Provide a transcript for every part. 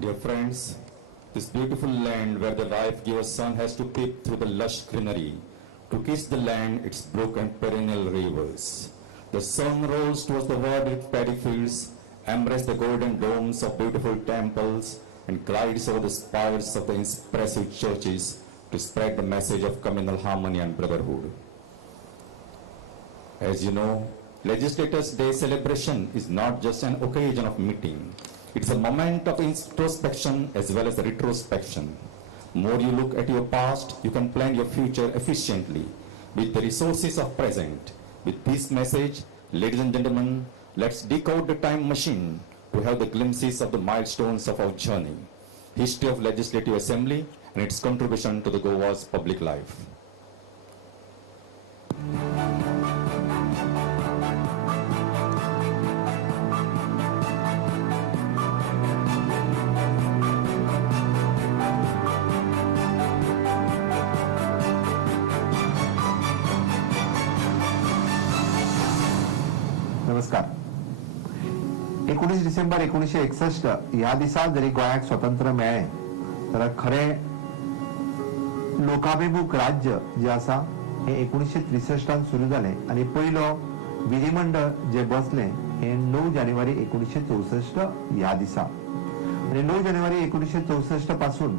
Dear friends, this beautiful land where the life-giver sun has to peep through the lush greenery to kiss the land, its brook and perennial rivers. The sun rolls towards the verdant paddy fields, embrace the golden domes of beautiful temples, and glides over the spires of the impressive churches to spread the message of communal harmony and brotherhood. As you know, Legislators' Day celebration is not just an occasion of meeting. It's a moment of introspection as well as retrospection. More you look at your past, you can plan your future efficiently with the resources of present. With this message, ladies and gentlemen, let's decode the time machine to have the glimpses of the milestones of our journey, history of Legislative Assembly and its contribution to the Goa's public life. नमस्कार. 19 December 1961 या दिसा जरी गोंयाक स्वातंत्र्य मेळ्ळें तर खरें लोकाभिमुख राज्य जे आसा हे 1963 सुरू जालें आनी पयलो विधिमंडळ जे बसलें हे 9 जानेवारी 1964 ह्या दिसा आनी 9 जानेवारी 1964 पासून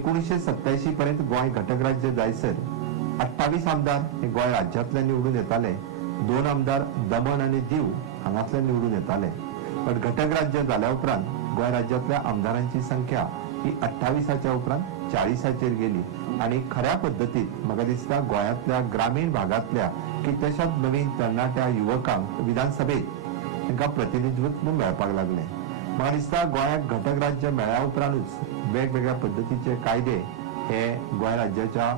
1987 पर्यंत गोंय घटक राज्य जायसर 28 आमदार हे गोंय राज्यांतले निवडून येताले, 2 आमदार दमण आनी दीव हांगातले निवडून येताले. पण घटक राज्य जाल्या उपरांत गोंय राज्यांतल्या आमदारांची संख्या ही 28च्या उपरांत 40चेर गेली आणि खऱ्या पद्धतीत म्हाका दिसता गोंयांतल्या ग्रामीण भागातल्या कितल्याशाच नवीन तरणाट्या युवकांक विधानसभेत तांकां प्रतिनिधित्व मेळपाक लागलें. म्हाका दिसता गोंयाक घटक राज्य मेळ्ळ्या उपरांतूच वेगवेगळ्या पद्धतीचे कायदे हे गोंय राज्याच्या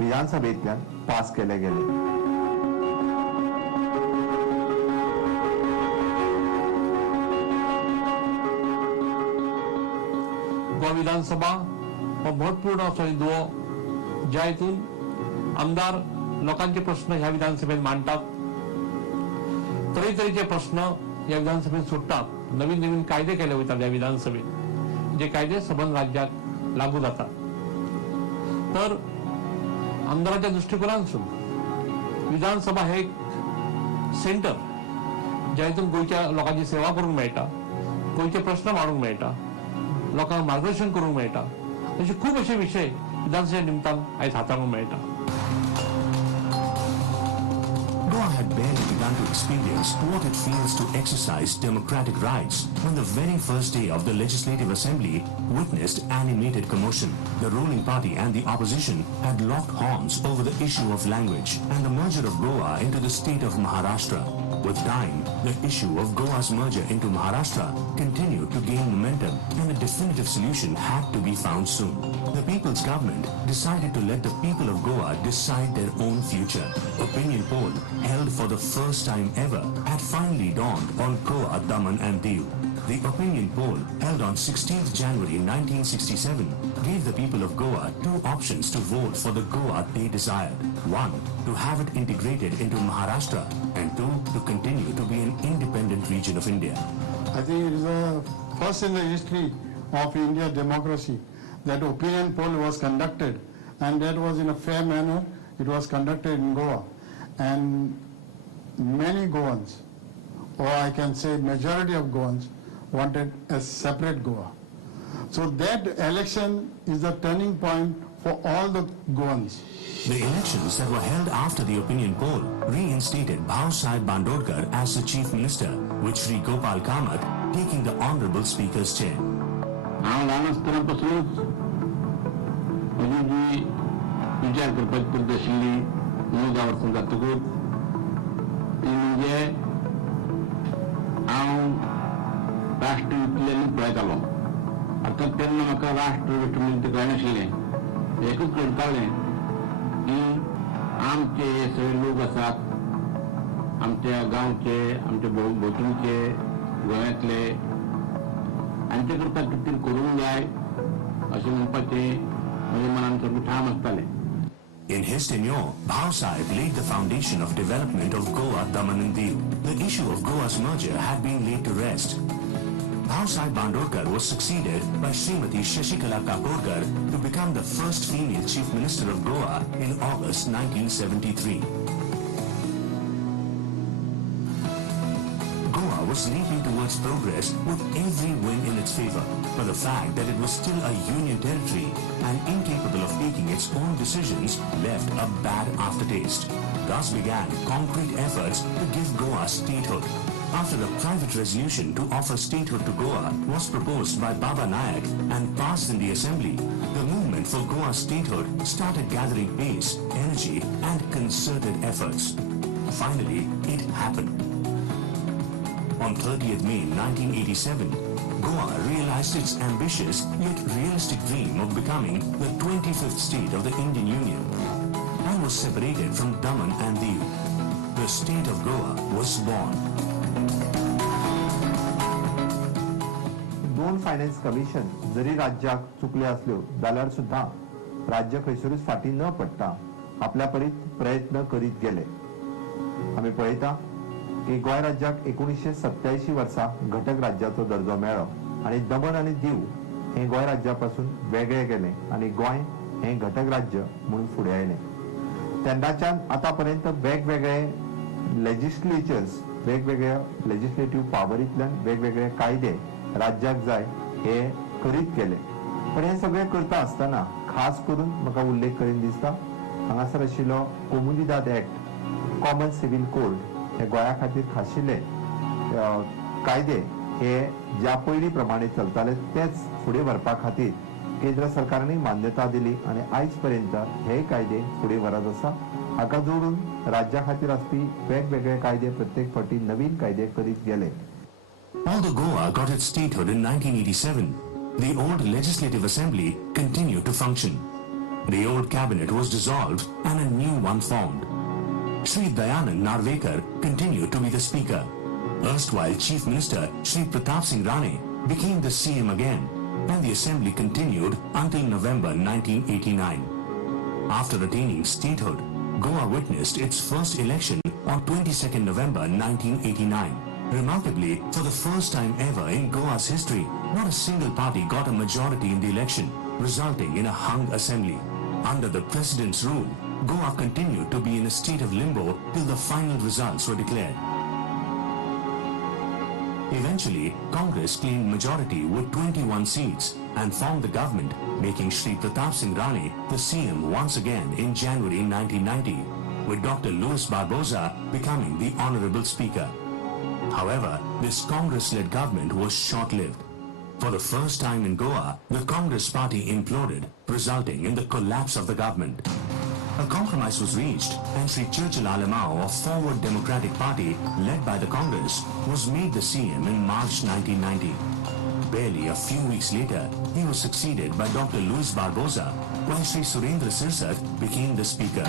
विधानसभेंतल्यान पास केले गेले. गोवा विधानसभा हो महत्वपूर्ण असो हिंदुओ ज्या हितून आमदार लोकांचे प्रश्न ह्या विधानसभेत मांडतात, तरेतरेचे प्रश्न या विधानसभेत सुटतात, नवीन नवीन कायदे केले वयतात या विधानसभेत, जे कायदे सबंद राज्यात लागू जातात. तर आमदाराच्या दृष्टिकोनातून विधानसभा हे एक सेंटर, ज्या हितून गोयच्या लोकांची सेवा करूंक मेळटा, गोयचे प्रश्न मांडूंक मेळटा, लोकांक मार्गदर्शन करूंक मेळटा, अशे खूब अशे विशय विधानसभे निमतान आयज हाताळूंक मेळटा. Goa had barely begun to experience what it feels to exercise democratic rights when the very first day of the Legislative Assembly witnessed animated commotion. The ruling party and the opposition had locked horns over the issue of language and the merger of Goa into the state of Maharashtra. With time, the issue of Goa's merger into Maharashtra continued to gain momentum and a definitive solution had to be found soon. The people's government decided to let the people of Goa decide their own future. Opinion poll held for the first time ever had finally dawned on Goa, Daman and Diu. The opinion poll held on 16th January 1967 gave the people of Goa two options to vote for the Goa they desired. One, to have it integrated into Maharashtra, and two, to continue to be an independent region of India. I think it is the first in the history of India democracy that opinion poll was conducted, and that was in a fair manner. It was conducted in Goa, and many Goans, or I can say majority of Goans, wanted a separate Goa. So that election is the turning point for all the Goans. The elections that were held after the opinion poll reinstated Bhau Sahib Bandodkar as the chief minister, with Sri Gopal Kamath taking the honorable speaker's chair. हांव ल्हान आसतनापासूनच म्हजी जी विचार करपाची पद्दत आशिल्ली 9 वर्सां जातकूच ती म्हणजे हांव राष्ट्र विकलेली पळयतालो. अर्थात तेन्ना म्हाका राष्ट्र म्हणजे ते कळनाशिल्लें. एकूच कळटालें की आमचे सगळे लोक आसात, आमच्या गांवचे, आमच्या भोंवतणचे, गोंयांतले, हांचे करता कितें करूंक जाय अशें म्हणपाचें म्हज्या मनांत सारकें ठाम आसतालें. In his tenure, Bhau Sahib laid the foundation of development of Goa, Daman and Diu. The issue of Goa's merger had been laid to rest. Bhau Sahib Bandodkar was succeeded by Srimati Shashikala Kaporkar to become the first female chief minister of Goa in August 1973. Goa was leaping towards progress with every win in its favor, but the fact that it was still a union territory and incapable of taking its own decisions left a bad aftertaste. Thus began concrete efforts to give Goa statehood. After a private resolution to offer statehood to Goa was proposed by Baba Nayak and passed in the assembly, the movement for Goa's statehood started gathering pace, energy and concerted efforts. Finally, it happened. On 30th May 1987, Goa realized its ambitious yet realistic dream of becoming the 25th state of the Indian Union and was separated from Daman and Diu. The state of Goa was born. दोन finance commission जरी राज्याक चुकले असल्यो जाल्यार सुद्धा राज्य खंयसरूच फाटी न पडटा आपल्या परीत प्रयत्न करीत गेले. आमी पळयता की गोंय राज्याक 1987 वर्सा घटक राज्याचो दर्जो मेळ्ळो आणि दमण आणि दीव हे गोंय राज्यापासून वेगळे गेले आणि गोंय हे घटक राज्य म्हणून फुडें आयले. तेन्नाच्यान आतापर्यंत वेगवेगळे लेजिस्लेचर्स वेगवेगळ्या लेजिस्लेटिव्ह पॉवरींतल्यान वेगवेगळे कायदे राज्याक जाय हे करीत गेले. पण हे सगळे करता आसतना खास करून म्हाका उल्लेख करीन दिसता हांगासर आशिल्लो कोमुनिदाद एक्ट, कॉमन सिव्हिल कोड हे गोंया खातीर खाशिल्ले कायदे हे ज्या पयलीं प्रमाणे चलताले तेच फुडें व्हरपा खातीर केंद्र सरकारांनी मान्यता दिली आणि आयज पर्यंत हे कायदे फुडें व्हरत आसा. हाका जोडून राज्या खातीर आसपी वेगवेगळे कायदे प्रत्येक फावटी नवीन कायदे करीत गेले. Although Goa got its statehood in 1987, the old Legislative Assembly continued to function. The old cabinet was dissolved and a new one formed. Sri Dayanand Narvekar continued to be the speaker. Erstwhile Chief Minister Sri Pratap Singh Rane became the CM again, and the assembly continued until November 1989. After attaining statehood, Goa witnessed its first election on 22nd November 1989. Remarkably, for the first time ever in Goa's history, not a single party got a majority in the election, resulting in a hung assembly. Under the president's rule, Goa continued to be in a state of limbo till the final results were declared. Eventually, Congress claimed majority with 21 seats and formed the government, making Shri Pratap Singh Rane the CM once again in January 1990, with Dr. Louis Barbosa becoming the Honorable Speaker. However, this Congress-led government was short-lived. For the first time in Goa, the Congress party imploded, resulting in the collapse of the government. A compromise was reached and Sri Churchill Alamau of Forward Democratic Party, led by the Congress, was made the CM in March 1990. Barely a few weeks later, he was succeeded by Dr. Louis Barbosa, while Sri Surendra Sirsat became the Speaker.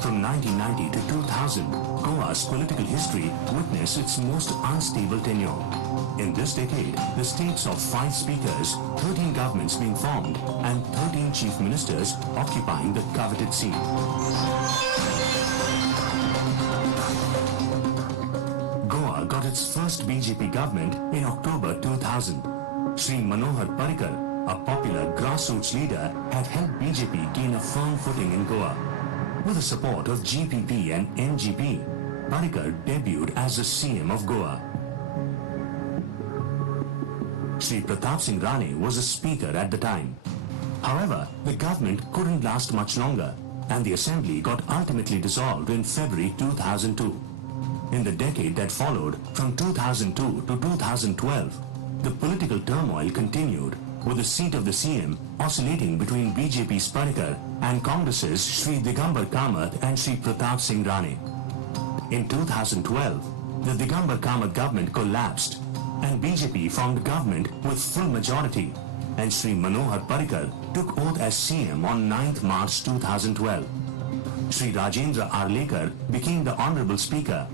From 1990 to 2000, Goa's political history witnessed its most unstable tenure. In this decade, the state saw 5 speakers, 13 governments being formed, and 13 chief ministers occupying the coveted seat. Goa got its first BJP government in October 2000. Sri Manohar Parrikar, a popular grassroots leader, had helped BJP gain a firm footing in Goa. With the support of GPP and NGP, Parrikar debuted as the CM of Goa. Shri Pratap Singh Rane was the speaker at the time. However, the government couldn't last much longer, and the assembly got ultimately dissolved in February 2002. In the decade that followed, from 2002 to 2012, the political turmoil continued, with the seat of the CM oscillating between BJP's Parrikar and Congress's Sri Digambar Kamath and Sri Pratap Singh Rane. In 2012, the Digambar Kamath government collapsed and BJP formed government with full majority, and Sri Manohar Parrikar took oath as CM on 9th March 2012. Sri Rajendra Arlekar became the Honorable Speaker,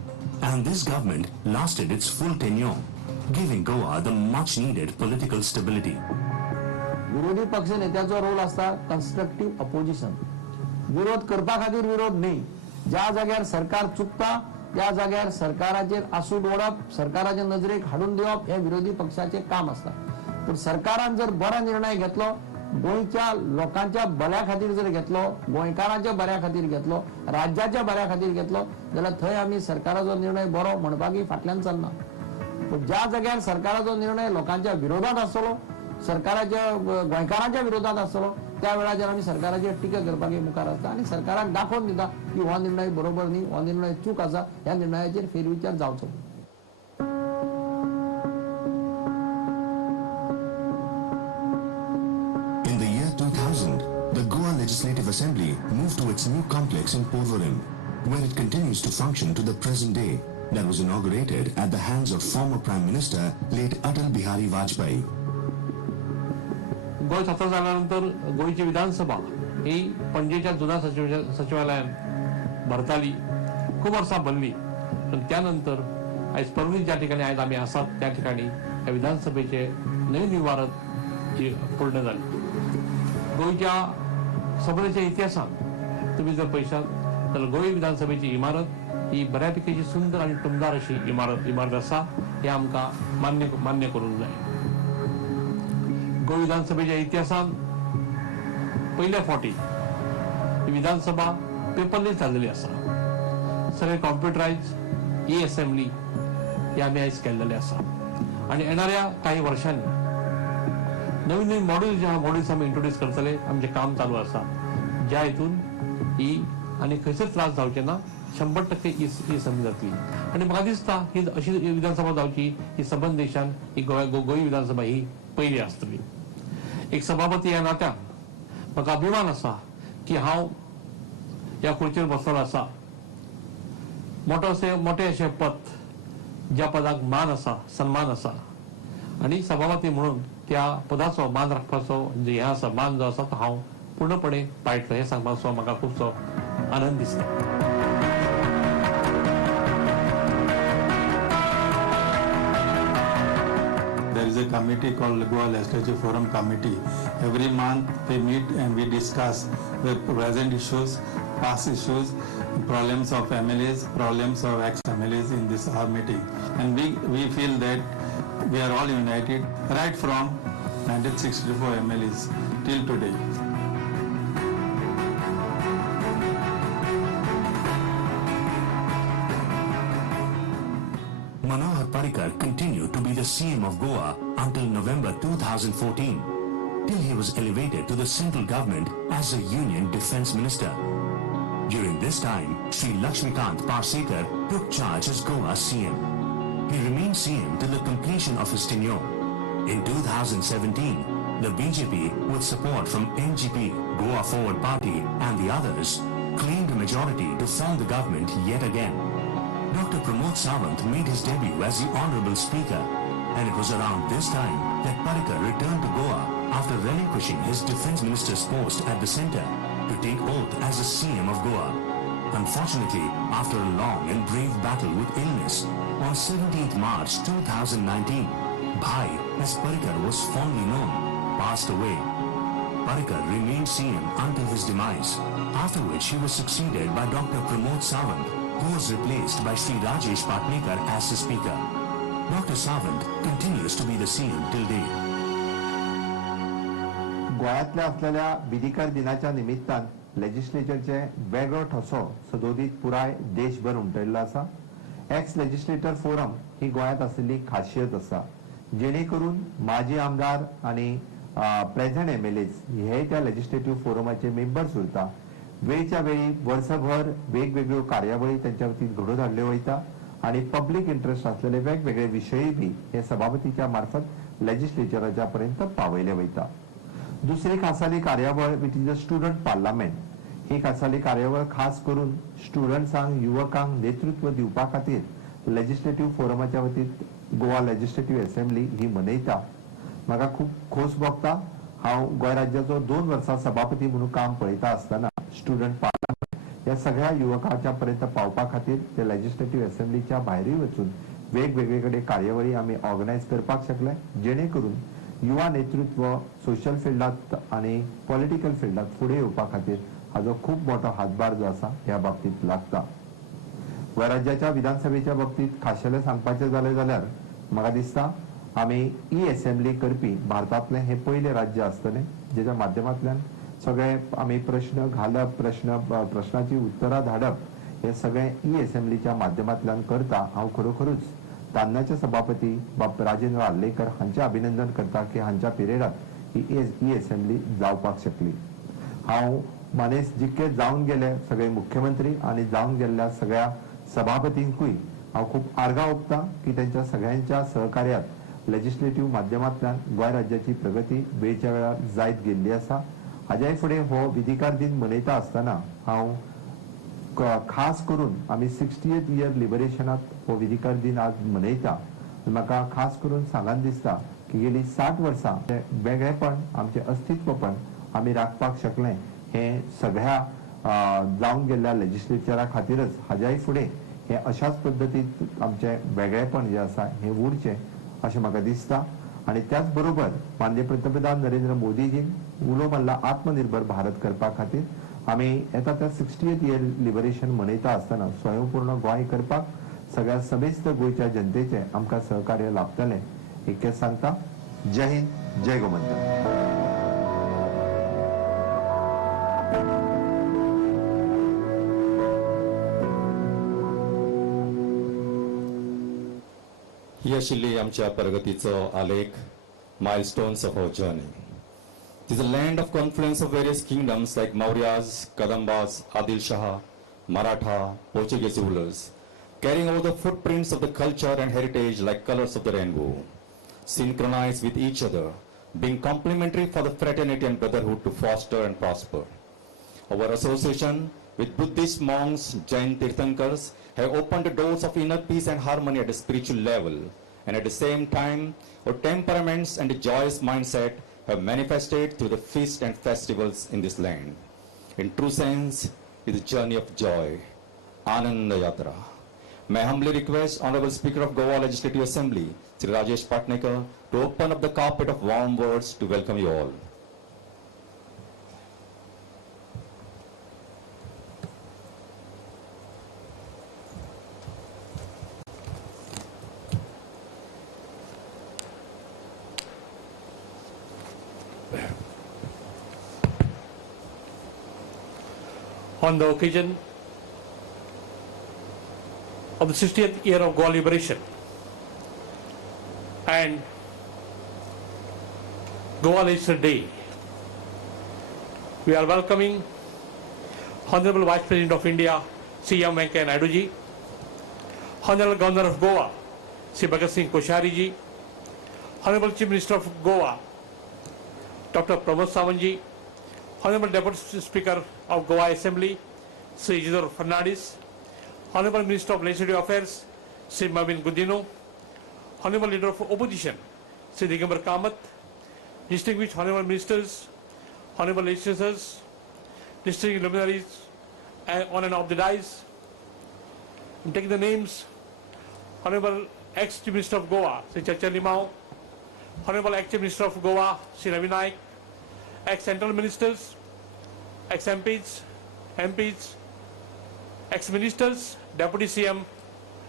and this government lasted its full tenure, giving Goa the much-needed political stability. विरोधी पक्ष नेत्याचो role असता constructive opposition. विरोध करपा खातीर विरोध न्ही, ज्या जाग्यार सरकार चुकता त्या जाग्यार सरकाराचेर आसूड ओडप, सरकाराच्या नजरेक हाडून दिवप हे विरोधी पक्षाचे काम असता. पण सरकारान जर बरो निर्णय घेतलो, गोंयच्या लोकांच्या बऱ्या खातीर जर घेतलो, गोंयकारांच्या बऱ्या खातीर घेतलो, राज्याच्या बऱ्या खातीर घेतलो, जाल्यार थंय आमी सरकाराचो निर्णय बरो म्हणपाकी फाटल्यान चलना. पण ज्या जाग्यार सरकाराचो निर्णय लोकांच्या विरोधात आसलो, सरकाराच्या गोंयकारांच्या विरोधात आसलो, त्या वेळाचेर आमी सरकाराचेर टिका करपाक मुखार आसता आनी सरकाराक दाखोवन दिता की हो निर्णय बरोबर न्ही, हो निर्णय चूक आसा, ह्या निर्णयाचेर फेरविचार जावचो. In the year 2000, the Goa Legislative Assembly moved to its new complex in Porvorim, where it continues to function to the present day, that was inaugurated at the hands of former Prime Minister late Atal Bihari Vajpayee. Goa स्वतंत्र झाल्यानंतर गोंयची विधानसभा ही पणजेच्या जुन्या सचिवालयात भरताली, खूप वर्सां भरली. पण त्यानंतर आयज परवरी ज्या ठिकाणी आयज आमी आसात त्या ठिकाणी या विधानसभेचे नवीन इमारत ही पूर्ण जाली. गोंयच्या सभेच्या इतिहासात तुम्ही जर पळयशात जाल्यार गोंय विधानसभेची इमारत ही बऱ्यापैकी सुंदर आणि टुमदार अशी इमारत आसा, हे आमकां मान्य करूंक जाय. गोंय विधानसभेच्या इतिहासान पहिल्या फावटी ही विधानसभा पेपरलेस जाल्लेली आसा. सगळे कॉम्प्युटरायज ई असेंब्ली हे आमी आयज केल्लेले आसा आनी येणाऱ्या काही वर्षांनी नवीन नवीन मॉड्यूल्स आमी इंट्रोड्यूस करतले. आमचे काम चालू आसा, ज्या हितून ही आनी खंयचेच त्रास जावचे ना, 100% ही असेंब्ली जातली. आनी म्हाका दिसता ही अशी विधानसभा जावची ही सबंद देशान ही गोंय विधानसभा ही पहिली आसतली. एक सभापती ह्या नात्यान म्हाका अभिमान आसा की हांव ह्या खुर्चेर बसलोलो आसा. मोठे अशें पद, ज्या पदाक मान आसा, सन्मान आसा, आनी सभापती म्हणून त्या पदाचो मान राखपाचो जे हे आसा, मान जो आसा तो हांव पूर्णपणे पाळटलो हे सांगपाचो म्हाका खूबसो आनंद दिसता. There is is a committee called Goa Legislative Forum Committee. Every month we meet and we discuss the present issues, past issues, problems of MLAs, problems of ex-MLAs in this our meeting. And we feel that we are all united right from 1964 MLAs till today. Manohar Parrikar continued to be the CM of Goa until November 2014, till he was elevated to the central government as a Union Defence Minister. During this time, Sri Lakshmikant Parsekar took charge as Goa's CM. He remained CM till the completion of his tenure. In 2017, the BJP, with support from NGP, Goa Forward Party and the others, claimed a majority to form the government yet again. Dr. Pramod Sawant made his debut as the Honorable Speaker, and it was around this time that Parrikar returned to Goa after relinquishing his Defence Minister's post at the centre to take oath as the CM of Goa. Unfortunately, after a long and brave battle with illness, on 17th March 2019, Bhai, as Parrikar was fondly known, passed away. Parrikar remained CM until his demise, after which he was succeeded by Dr. Pramod Sawant, who was replaced by Sri Rajesh Patnekar as the Speaker. Dr. Sawant continues to be the CM till date. गोयातल्या असलेल्या विधिकार दिनाच्या निमित्तान लेजिस्लेचरचे वेगळो ठसो सदोदीत पुराय देशभर उमटयल्लो आसा. X legislator forum ही गोयात आशिल्ली खासियत आसा, जेणे करून माजी आमदार आणि प्रेझेंट एमएलएज हे त्या लेजिस्लेटिव्ह फोरमाचे मेंबर्स उरता. वेळच्या वेळी वर्षभर वेगवेगळ्यो कार्यावळी त्यांच्या वतीन घडोवन हाडल्यो वयता आणि पब्लिक इंटरेस्ट असलेले वेगवेगळे विषयी बी हे सभापतीच्या मार्फत लेजिस्लेचराच्या पर्यंत पावयले वयता. दुसरी खासाली कार्यावळ which is the student parliament. ही खासाली कार्यावळ खास करून स्टुडंट्सांक युवकांक नेतृत्व दिवपा खातीर लेजिस्लेटिव्ह फोरमाच्या वतीन गोवा लेजिस्लेटिव्ह असेंब्ली ही मनयता. म्हाका खूब खोस भोगता. हांव गोंय राज्याचो 2 वर्सां सभापती म्हणून काम पळयता आसतना स्टुडंट पार्लमेंट या सगळ्या युवकांच्या पर्यंत पावपा खातीर ते लेजिस्लेटिव्ह असेंब्लीच्या भायरूय वचून वेगवेगळे कडेन कार्यावळी आमी ऑर्गनायज करपाक शकले, जेणे करून युवा नेतृत्व सोशल फिल्डात आणि पॉलिटिकल फिल्डात फुडें येवपा खातीर हाजो खूब मोठो हातभार जो आसा ह्या बाबतींत लागता. गोंय राज्याच्या विधानसभेच्या बाबतींत खाशेलें सांगपाचें जालें जाल्यार म्हाका दिसता आमी ई असेंब्ली करपी भारतांतलें हें पयलें राज्य आसतलें, जेच्या माध्यमांतल्यान सगळे आमी प्रश्न घालप, प्रश्नाची उत्तरां धाडप हे सगळें ई असेंब्लीच्या माध्यमांतल्यान करता. हांव खरोखरूच तान्नाचे सभापती बाब राजेंद्र आर्लेकर हांचे अभिनंदन करता की हांच्या पिरियडात ही ई असेंब्ली जावपाक शकली. हांव मानेस जितके जावन गेले सगळे मुख्यमंत्री आणि जावन गेल्ल्या सगळ्या सभापतींकूय हांव खूब आर्गां ओंपता की त्यांच्या सगळ्यांच्या सहकार्यात लेजिस्लेटिव्ह माध्यमांतल्यान गोंय राज्याची प्रगती वेळच्या वेळार जायत गेल्ली आसा. हाज्याय फुडें हो विधिकार दिन मनयता आसतना हांव खास करून आमी 60th इयर लिबरेशनात हो विधिकार दिन आज मनयता. म्हाका खास करून सांगान दिसता की गेली 60 वर्सां वेगळेपण आमचे अस्तित्वपण आमी राखपाक शकले हे सगळ्या जावन गेल्ल्या लेजिस्लेचरा खातीरच. हाज्याय फुडें हे अशाच पद्दतीन आमचे वेगळेपण जे आसा हे उरचें अशें म्हाका दिसता. आणि त्याच बरोबर माननीय पंतप्रधान नरेंद्र मोदीजीन उलो मारला आत्मनिर्भर भारत करपा खातीर. आमी येता त्या 60th इयर लिबरेशन मनयता आसतना स्वयंपूर्ण गोंय करपाक सगळ्या समेस्त गोंयच्या जनतेचे आमकां सहकार्य लाभतलें इतकेंच सांगता. जय हिंद, जय गोमंतक. ही आशिल्ली आमच्या प्रगतीचो आलेख, milestones of our journey. It is a land of confluence of various kingdoms like Mauryas, Kadambas, Adil Shah, Maratha, Portuguese rulers, carrying over the footprints of the culture and heritage like colors of the rainbow, synchronized with each other, being complementary for the fraternity and brotherhood to foster and prosper. Our association with Buddhist monks, Jain Tirthankars have opened the doors of inner peace and harmony at a spiritual level, and at the same time, our temperaments and the joyous mindset have manifested through the feasts and festivals in this land. In true sense, it is a journey of joy, Ananda Yatra. May I humbly request Honorable Speaker of Goa Legislative Assembly, Sri Rajesh Patnaikar, to open up the carpet of warm words to welcome you all. On the occasion of the 60th year of Goa liberation and Goa Legislature Day, we are welcoming Honorable Vice President of India, Sri M. Venkaiah Naidu ji, Honorable Governor of Goa, Sri Bhagat Singh Koshari ji, Honorable Chief Minister of Goa, Dr. Pramod Sawant ji, Honorable Deputy Speaker of Goa Assembly, Sri Isidore Fernandes, Honorable Minister of Legislative Affairs, Sri Mavin Gudino, Honorable Leader of Opposition, Sri Digambar Kamath, distinguished Honorable Ministers, Honorable Legislators, distinguished luminaries on and off the dais. I'm taking the names: Honorable ex-Chief Minister of Goa, Sri Chacha Limau, Honorable ex-Chief Minister of Goa, Sri Ravi Naik, ex-Central Ministers, ex-MPs, MPs, ex-Ministers, Deputy CM,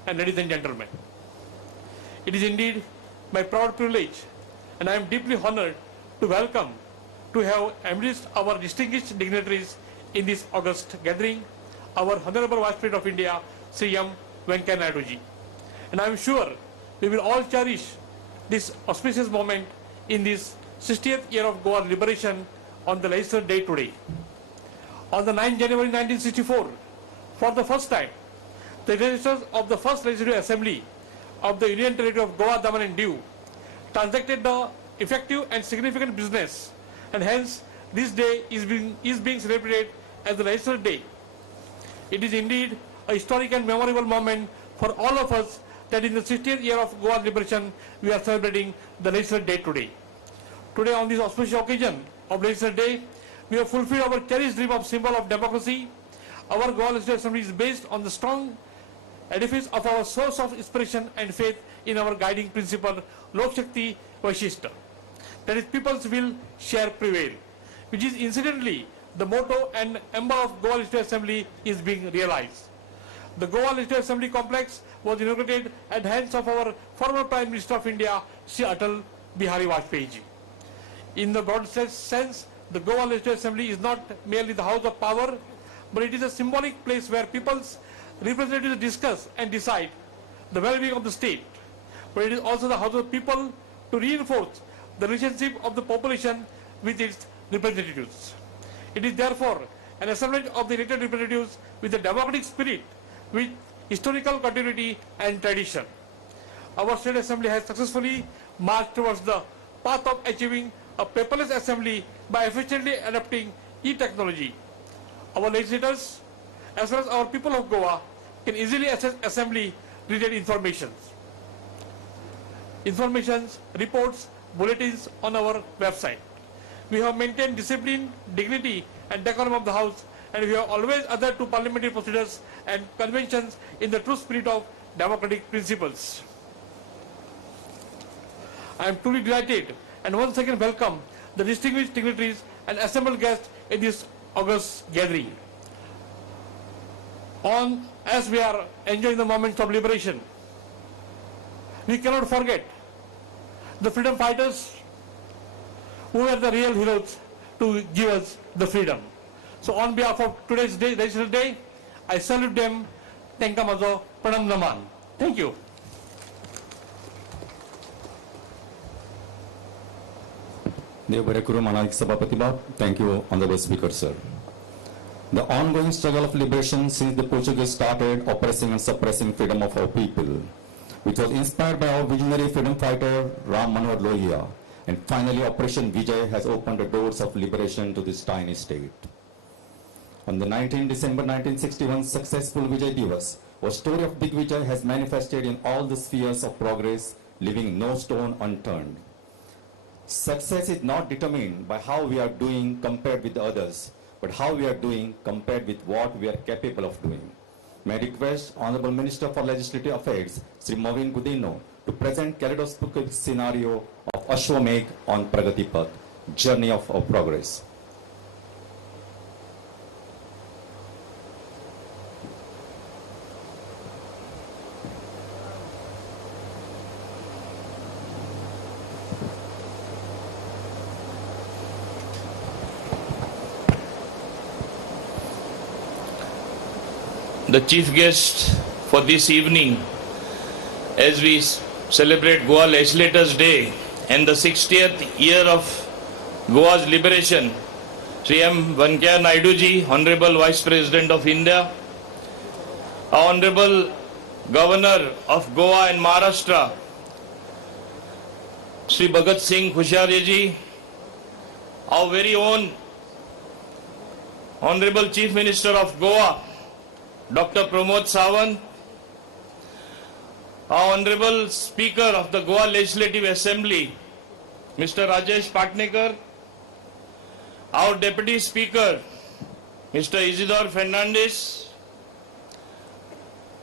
and ladies and gentlemen. It is indeed my proud privilege, and I am deeply honored to welcome, to have amidst our distinguished dignitaries in this august gathering, our Honorable Vice President of India, Sri M. Venkaiah Naidu ji. And I am sure we will all cherish this auspicious moment in this 60th year of Goa liberation on the Legislature Day today. On the 9th January 1964, for the first time, the legislators of the first Legislative Assembly of the Union Territory of Goa, Daman and Diu transacted the effective and significant business, and hence this day is being celebrated as the Legislature Day. It is indeed a historic and memorable moment for all of us that in the 60th year of Goa liberation, we are celebrating the Legislature Day today. Today, on this auspicious occasion of Legislature Day, we have fulfilled our cherished dream of symbol of democracy. Our Goa Legislative Assembly is based on the strong edifice of our source of inspiration and faith in our guiding principle, Lok Shakti Vaishishta. That is, people's will share prevail, which is incidentally the motto and emblem of Goa Legislative Assembly is being realized. The Goa Legislative Assembly complex was inaugurated at the hands of our former Prime Minister of India, Sri Atal Bihari Vajpayee ji. In the broad sense, the Goa Legislative Assembly is not merely the house of power, but it is a symbolic place where people's representatives discuss and decide the well-being of the state. But it is also the house of people to reinforce the relationship of the population with its representatives. It is therefore an assemblage of the elected representatives with a democratic spirit, with historical continuity and tradition. Our state assembly has successfully marched towards the path of achieving a paperless assembly by efficiently adopting e-technology. Our legislators, as well as our people of Goa, can easily access assembly related informations, reports, bulletins on our website. We have maintained discipline, dignity and decorum of the House, and we have always adhered to parliamentary procedures and conventions in the true spirit of democratic principles. I am truly delighted and once again welcome the distinguished dignitaries and assembled guests in this august gathering. As we are enjoying the moments of liberation, we cannot forget the freedom fighters who were the real heroes to give us the freedom. So on behalf of today's day, Legislative Day, I salute them. Thank you, Pranam Naman. Thank you. Thank you, Honorable Speaker, sir. The ongoing struggle of liberation since the Portuguese started oppressing and suppressing freedom of our people, which was inspired by our visionary freedom fighter Ram Manohar Lohia, and finally Operation Vijay has opened the doors of liberation to this tiny state. On the 19th December 1961 successful Vijay Divas, our story of Big Vijay has manifested in all the spheres of progress, leaving no stone unturned. Success is not determined by how we are doing compared with the others, but how we are doing compared with what we are capable of doing. May I request Honorable Minister for Legislative Affairs, Sri Movin Gudino, to present kaleidoscopic scenario of Ashwamedh on Pragati Path, journey of progress. The chief guest for this evening, as we celebrate Goa Legislators Day and the 60th year of Goa's liberation, Sri M. Venkaiah Naidu ji, Honorable Vice President of India, our Honorable Governor of Goa and Maharashtra, Sri Bhagat Singh Khushyari ji, our very own Honorable Chief Minister of Goa, Dr. Pramod Sawant, our Honorable Speaker of the Goa Legislative Assembly, Mr. Rajesh Patnekar, our Deputy Speaker, Mr. Isidore Fernandes,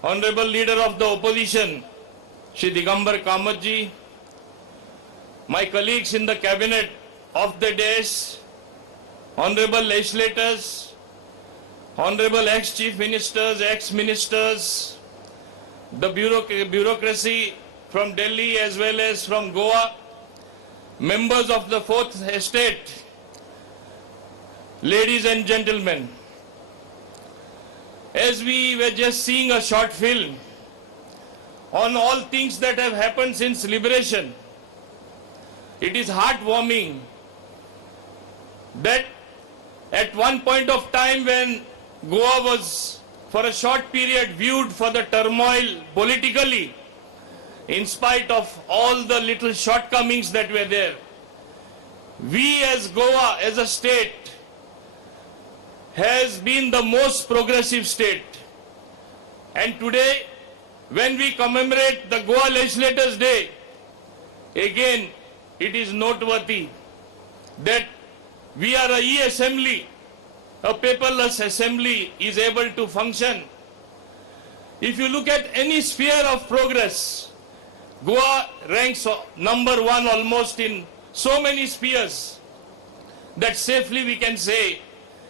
Honorable Leader of the Opposition, Shri Digambar Kamath ji, my colleagues in the Cabinet of the dais, Honorable Legislators, Honorable ex-Chief Ministers, ex-Ministers, the bureaucracy from Delhi as well as from Goa, members of the Fourth Estate, ladies and gentlemen, as we were just seeing a short film on all things that have happened since liberation, it is heartwarming that at one point of time when Goa was for a short period viewed for the turmoil politically, in spite of all the little shortcomings that were there, we as Goa as a state has been the most progressive state. And today, when we commemorate the Goa Legislators Day, again it is noteworthy that we are a e-assembly. A paperless assembly is able to function. If you look at any sphere of progress, Goa ranks number one almost in so many spheres that safely we can say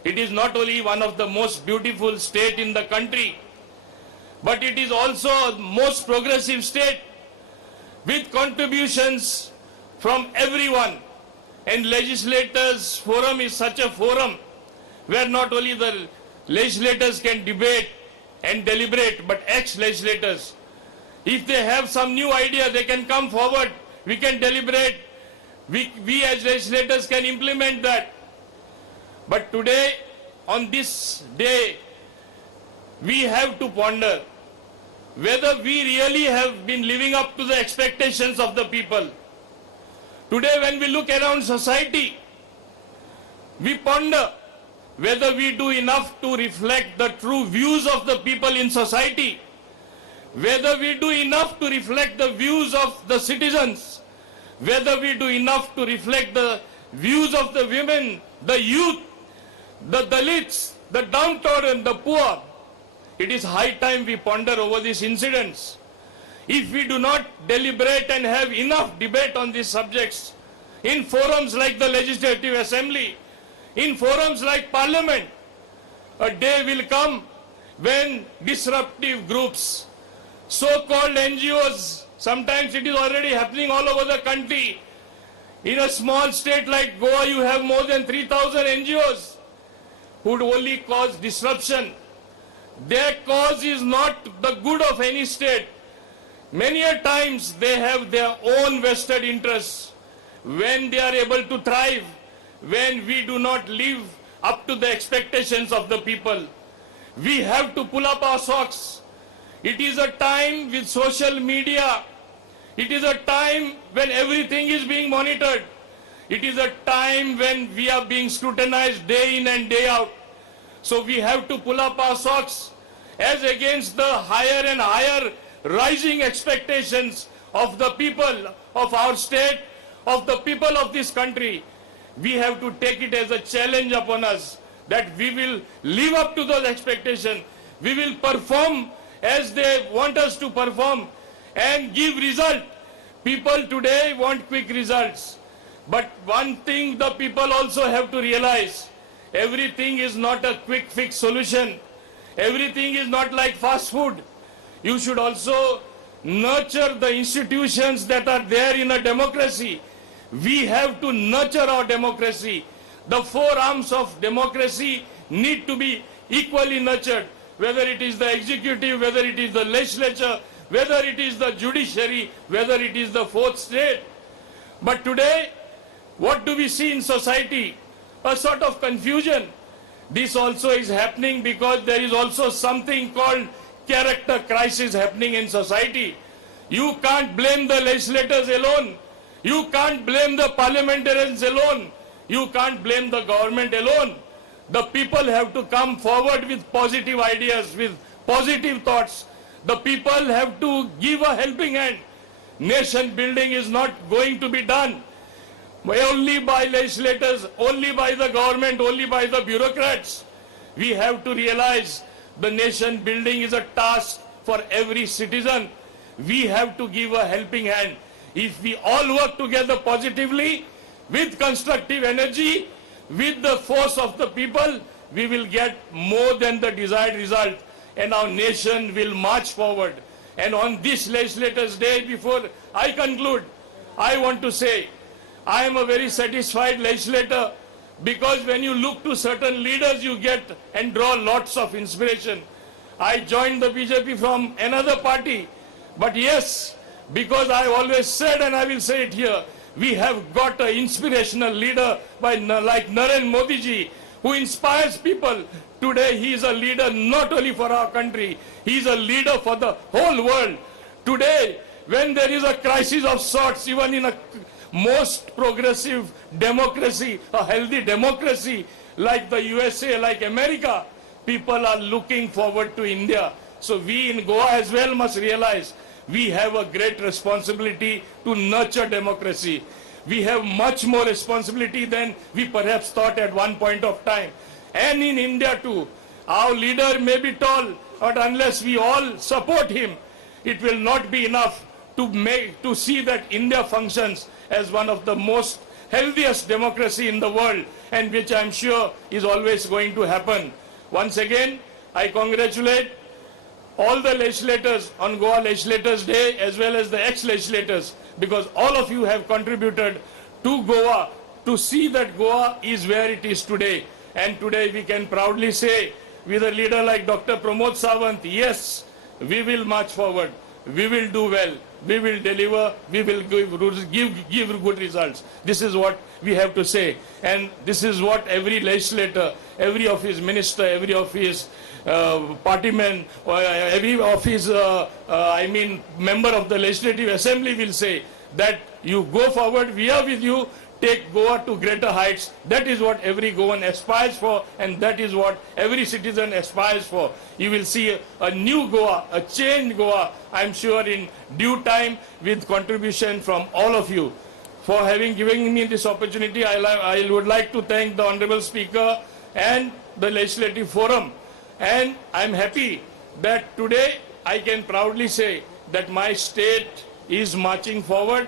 it is not only one of the most beautiful state in the country, but it is also a most progressive state with contributions from everyone. And Legislators Forum is such a forum where not only the legislators can debate and deliberate, but ex-legislators, if they have some new idea, they can come forward, we can deliberate, we as legislators can implement that. But today, on this day, we have to ponder whether we really have been living up to the expectations of the people. Today, when we look around society, we ponder whether we do enough to reflect the true views of the people in society, whether we do enough to reflect the views of the citizens, whether we do enough to reflect the views of the women, the youth, the Dalits, the downtrodden, the poor. It is high time we ponder over these incidents. If we do not deliberate and have enough debate on these subjects in forums like the Legislative Assembly, in forums like Parliament, a day will come when disruptive groups, so-called NGOs, sometimes it is already happening all over the country. In a small state like Goa, you have more than 3,000 NGOs who would only cause disruption. Their cause is not the good of any state. Many a times they have their own vested interests. When they are able to thrive, when we do not live up to the expectations of the people, we have to pull up our socks. It is a time with social media. It is a time when everything is being monitored. It is a time when we are being scrutinized day in and day out. So we have to pull up our socks as against the higher and higher rising expectations of the people of our state, of the people of this country. We have to take it as a challenge upon us that we will live up to those expectations. We will perform as they want us to perform and give result. People today want quick results. But one thing the people also have to realize, everything is not a quick fix solution. Everything is not like fast food. You should also nurture the institutions that are there in a democracy. We have to nurture our democracy. The four arms of democracy need to be equally nurtured, whether it is the executive, whether it is the legislature, whether it is the judiciary, whether it is the fourth state. But today, what do we see in society? A sort of confusion. This also is happening because there is also something called character crisis happening in society. You can't blame the legislators alone. You can't blame the parliamentarians alone. You can't blame the government alone. The people have to come forward with positive ideas, with positive thoughts. The people have to give a helping hand. Nation building is not going to be done only by legislators, only by the government, only by the bureaucrats. We have to realize the nation building is a task for every citizen. We have to give a helping hand. If we all work together positively, with constructive energy, with the force of the people, we will get more than the desired result, and our nation will march forward. And on this Legislators' Day, before I conclude, I want to say, I am a very satisfied legislator, because when you look to certain leaders, you get and draw lots of inspiration. I joined the BJP from another party, but yes, because I always said, and I will say it here, we have got an inspirational leader like Narendra Modi ji, who inspires people. Today he is a leader not only for our country, he is a leader for the whole world. Today, when there is a crisis of sorts, even in a most progressive democracy, a healthy democracy like the USA, like America, people are looking forward to India. So we in Goa as well must realize we have a great responsibility to nurture democracy. We have much more responsibility than we perhaps thought at one point of time. And in India too, our leader may be tall, but unless we all support him, it will not be enough to see that India functions as one of the most healthiest democracy in the world, and which I am sure is always going to happen. Once again, I congratulate all the legislators on Goa Legislators' Day, as well as the ex-legislators, because all of you have contributed to Goa to see that Goa is where it is today. And today we can proudly say, with a leader like Dr. Pramod Sawant, yes, we will march forward, we will do well, we will deliver, we will give good results. This is what we have to say. And this is what every legislator, every of his minister, every of his partyman, every of his, member of the Legislative Assembly will say, that you go forward, we are with you, take Goa to greater heights. That is what every Goan aspires for, and that is what every citizen aspires for. You will see a new Goa, a changed Goa, I am sure, in due time, with contribution from all of you. For having given me this opportunity, I would like to thank the Honorable Speaker and the Legislative Forum. And I am happy that today I can proudly say that my state is marching forward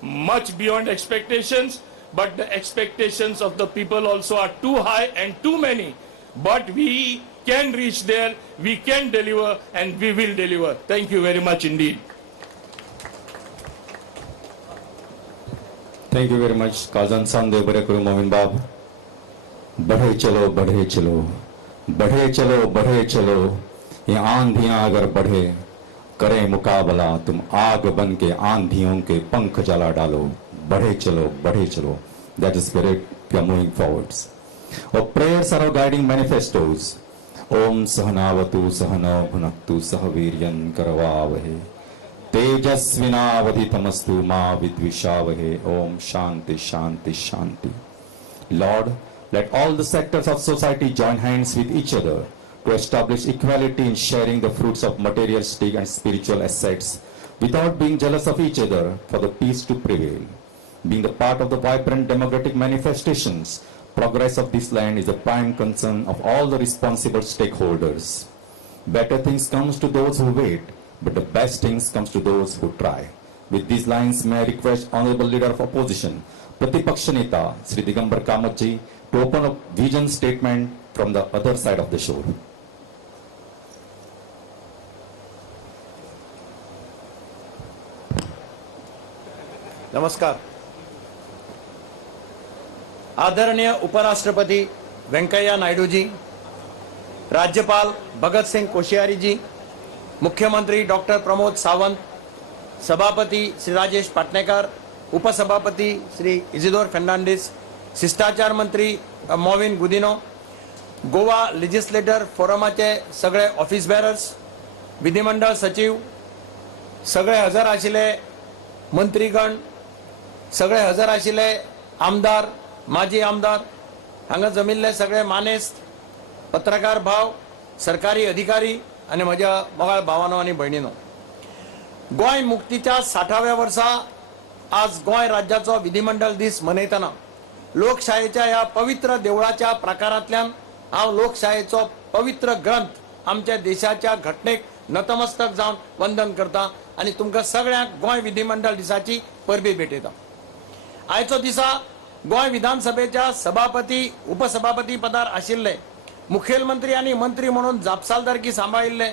much beyond expectations, but the expectations of the people also are too high and too many. But we can reach there, we can deliver, and we will deliver. Thank you very much indeed. Thank you very much. Kazan Sande Barekuru Momin Bab. Badhe chalo, badhe chalo. बढ़े चलो बढ़े चलो ये आंधियां अगर बढ़े करें मुकाबला तुम आग बन के आंधियों के पंख जला डालो बढ़े चलो that is spirit we are moving forwards. Our prayers are our guiding manifestos. Om sahanavatu sahana bhunaktu sahaviryan karavavahe tejasvinavadhitamastu ma vidvishavahe. Om shanti shanti shanti. Lord, let all the sectors of society join hands with each other to establish equality in sharing the fruits of materialistic and spiritual assets without being jealous of each other, for the peace to prevail. Being the part of the vibrant democratic manifestations, progress of this land is the prime concern of all the responsible stakeholders. Better things comes to those who wait, but the best things comes to those who try. With these lines, may I request Honorable Leader of Opposition, Pratipaksh Neta, Sri Digambar Kamatji, to open a vision statement from the other side of the shore. नमस्कार. आदरणीय उपराष्ट्रपति वेंकैया नायडू जी, राज्यपाल भगत सिंह कोश्यारी जी, मुख्यमंत्री doctor Pramod Sawant, सभापति श्री राजेश पाटणेकर, उपसभापति श्री इजिदोर फर्नांडिस, शिष्टाचार मंत्री मोविन Gudino, Goa legislator फोरमाचे सगळे ऑफिस बेरर्स, विधिमंडळ सचिव, सगळे हजर आशिल्ले मंत्रीगण, सगळे हजर आशिल्ले आमदार, माजी आमदार, हांगा जमिल्ले सगळे मानेस्त, पत्रकार भाव, सरकारी अधिकारी आणि म्हज्या मोगाळ भावांनो आनी भयणींनो, गोंय मुक्तीच्या 60व्या वर्सा आज गोंय राज्याचो विधिमंडळ दीस मनयतना लोकशायेच्या ह्या पवित्र देवळाच्या प्रकारांतल्यान हांव लोकशायेचो पवित्र ग्रंथ आमच्या देशाच्या घटनेक नतमस्तक जावन वंदन करता आणि तुमकां सगळ्यांक गोंय विधिमंडळ दिसाची परबी भेटयता. आयचो दिसा गोंय विधानसभेच्या सभापती उपसभापती पदार आशिल्ले, मुखेलमंत्री आणि मंत्री म्हणून जापसालदारकी सांबाळिल्ले,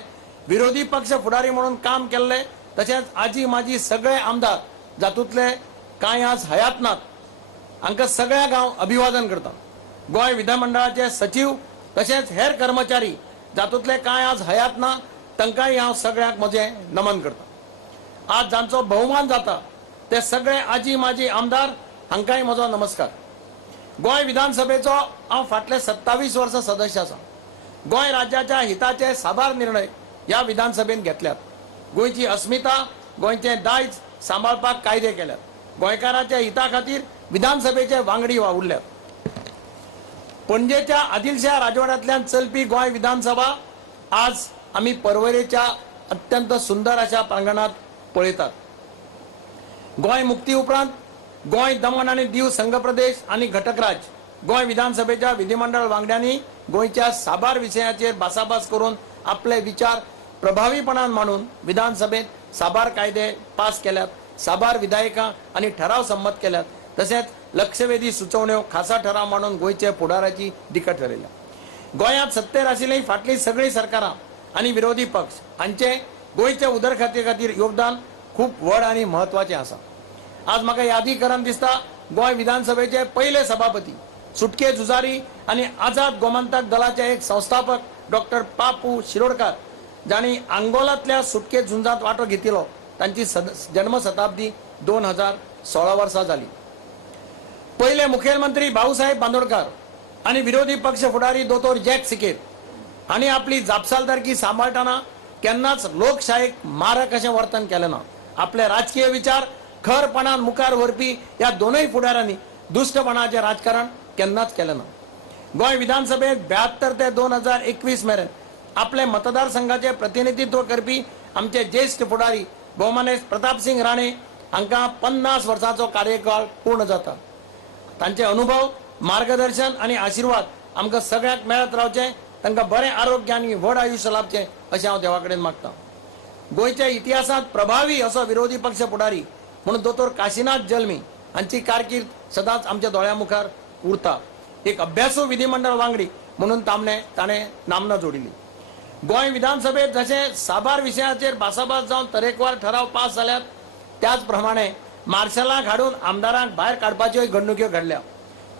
विरोधी पक्ष फुडारी म्हणून काम केल्ले, तशेंच आजी माजी सगळे आमदार, जातूंतले कांय आज हयात नात, हांकां सगळ्यांक हांव अभिवादन करता. गोंय विधानमंडळाचे सचिव तशेंच हेर कर्मचारी, जातूंतले कांय आज हयात ना, तांकांय हांव सगळ्यांक म्हजें नमन करता. आज जांचो भोवमान जाता ते सगळे आजी माजी आमदार, हांकांय म्हजो नमस्कार. गोंय विधानसभेचो हांव फाटले 27 वर्सां सदस्य आसा. गोंय राज्याच्या हिताचे साबार निर्णय ह्या विधानसभेन घेतल्यात. गोंयची अस्मिता, गोंयचें दायज सांबाळपाक कायदे केल्यात. गोंयकारांच्या हिता खातीर विधानसभेचे वांगडी वावुरल्यात. पणजेच्या आदिलशाह राजवाड्यांतल्यान चलपी गोंय विधानसभा आज आमी पर्वरेच्या अत्यंत सुंदर अशा प्रांगणात पळयतात. गोंय मुक्ती उपरांत गोंय, दमण आणि दीव संघ प्रदेश आणि घटकराज गोंय विधानसभेच्या विधिमंडळ वांगड्यांनी गोंयच्या साबार विशयाचेर भासाभास करून आपले विचार प्रभावीपणान मांडून विधानसभेत साबार कायदे पास केल्यात, साबार विधायकां आणि ठराव संमत केल्यात, तशेंच लक्षवेधी सुचोवण्यो, खासा ठराव मांडून गोंयचे फुडाराची दिका ठरयल्या. गोंयांत सत्तेर आशिल्ली फाटली सगळी सरकारां आणि विरोधी पक्ष हांचे गोंयचे उदरगते खातीर योगदान खूप व्हड आणि महत्वाचें आसा. आज म्हाका यादीकरण दिसता, गोंय विधानसभेचे पहिले सभापती, सुटके झुजारी आणि आझाद गोमंतक दलाचे एक संस्थापक डॉक्टर पापू शिरोडकार, जांणी आंगोलांतल्या सुटके झुंजांत वांटो घेतिल्लो, तांची जन्मशताब्दी 2016 वर्सा जाली. पहिले मुखेलमंत्री भाऊसाहेब बांदोडकार आणि विरोधी पक्ष फुडारी दोतोर जॅक सिकेर हांणी आपली जापसालदारकी सांबाळटना केन्नाच लोकशायेक मारक अशें वर्तन केलें ना. आपले राजकीय विचार खरपणान मुखार व्हरपी ह्या दोनूय फुडाऱ्यांनी दुष्टपणाचें राजकारण केन्नाच केलें ना. गोंय विधानसभेत 72 ते 2021 मेरेन आपले मतदारसंघाचे प्रतिनिधित्व करपी आमचे ज्येष्ठ फुडारी भौमानेश प्रतापसिंग राणे हांकां 50 वर्सांचो कार्यकाळ पूर्ण जाता. तांचे अनुभव, मार्गदर्शन आणि आशीर्वाद आमकां सगळ्यांक मेळत रावचे, तांकां बरें आरोग्य आनी व्हड आयुश्य लाभचें अशें हांव देवा कडेन मागतां. गोंयच्या इतिहासांत प्रभावी असो विरोधी पक्ष फुडारी म्हणून दोतोर काशीनाथ जल्मी हांची कारकीर्द सदांच आमच्या दोळ्या मुखार उरता. एक अभ्यासू विधिमंडळ वांगडी म्हणून ताणें नामना जोडिल्ली. गोंय विधानसभेत जशें साबार विशयाचेर भासाभास जावन तरेकवार ठराव पास जाल्यात, त्याच प्रमाणे मार्शलांक हाडून आमदारांक भायर काडपाच्योय घडणुक्यो घडल्या.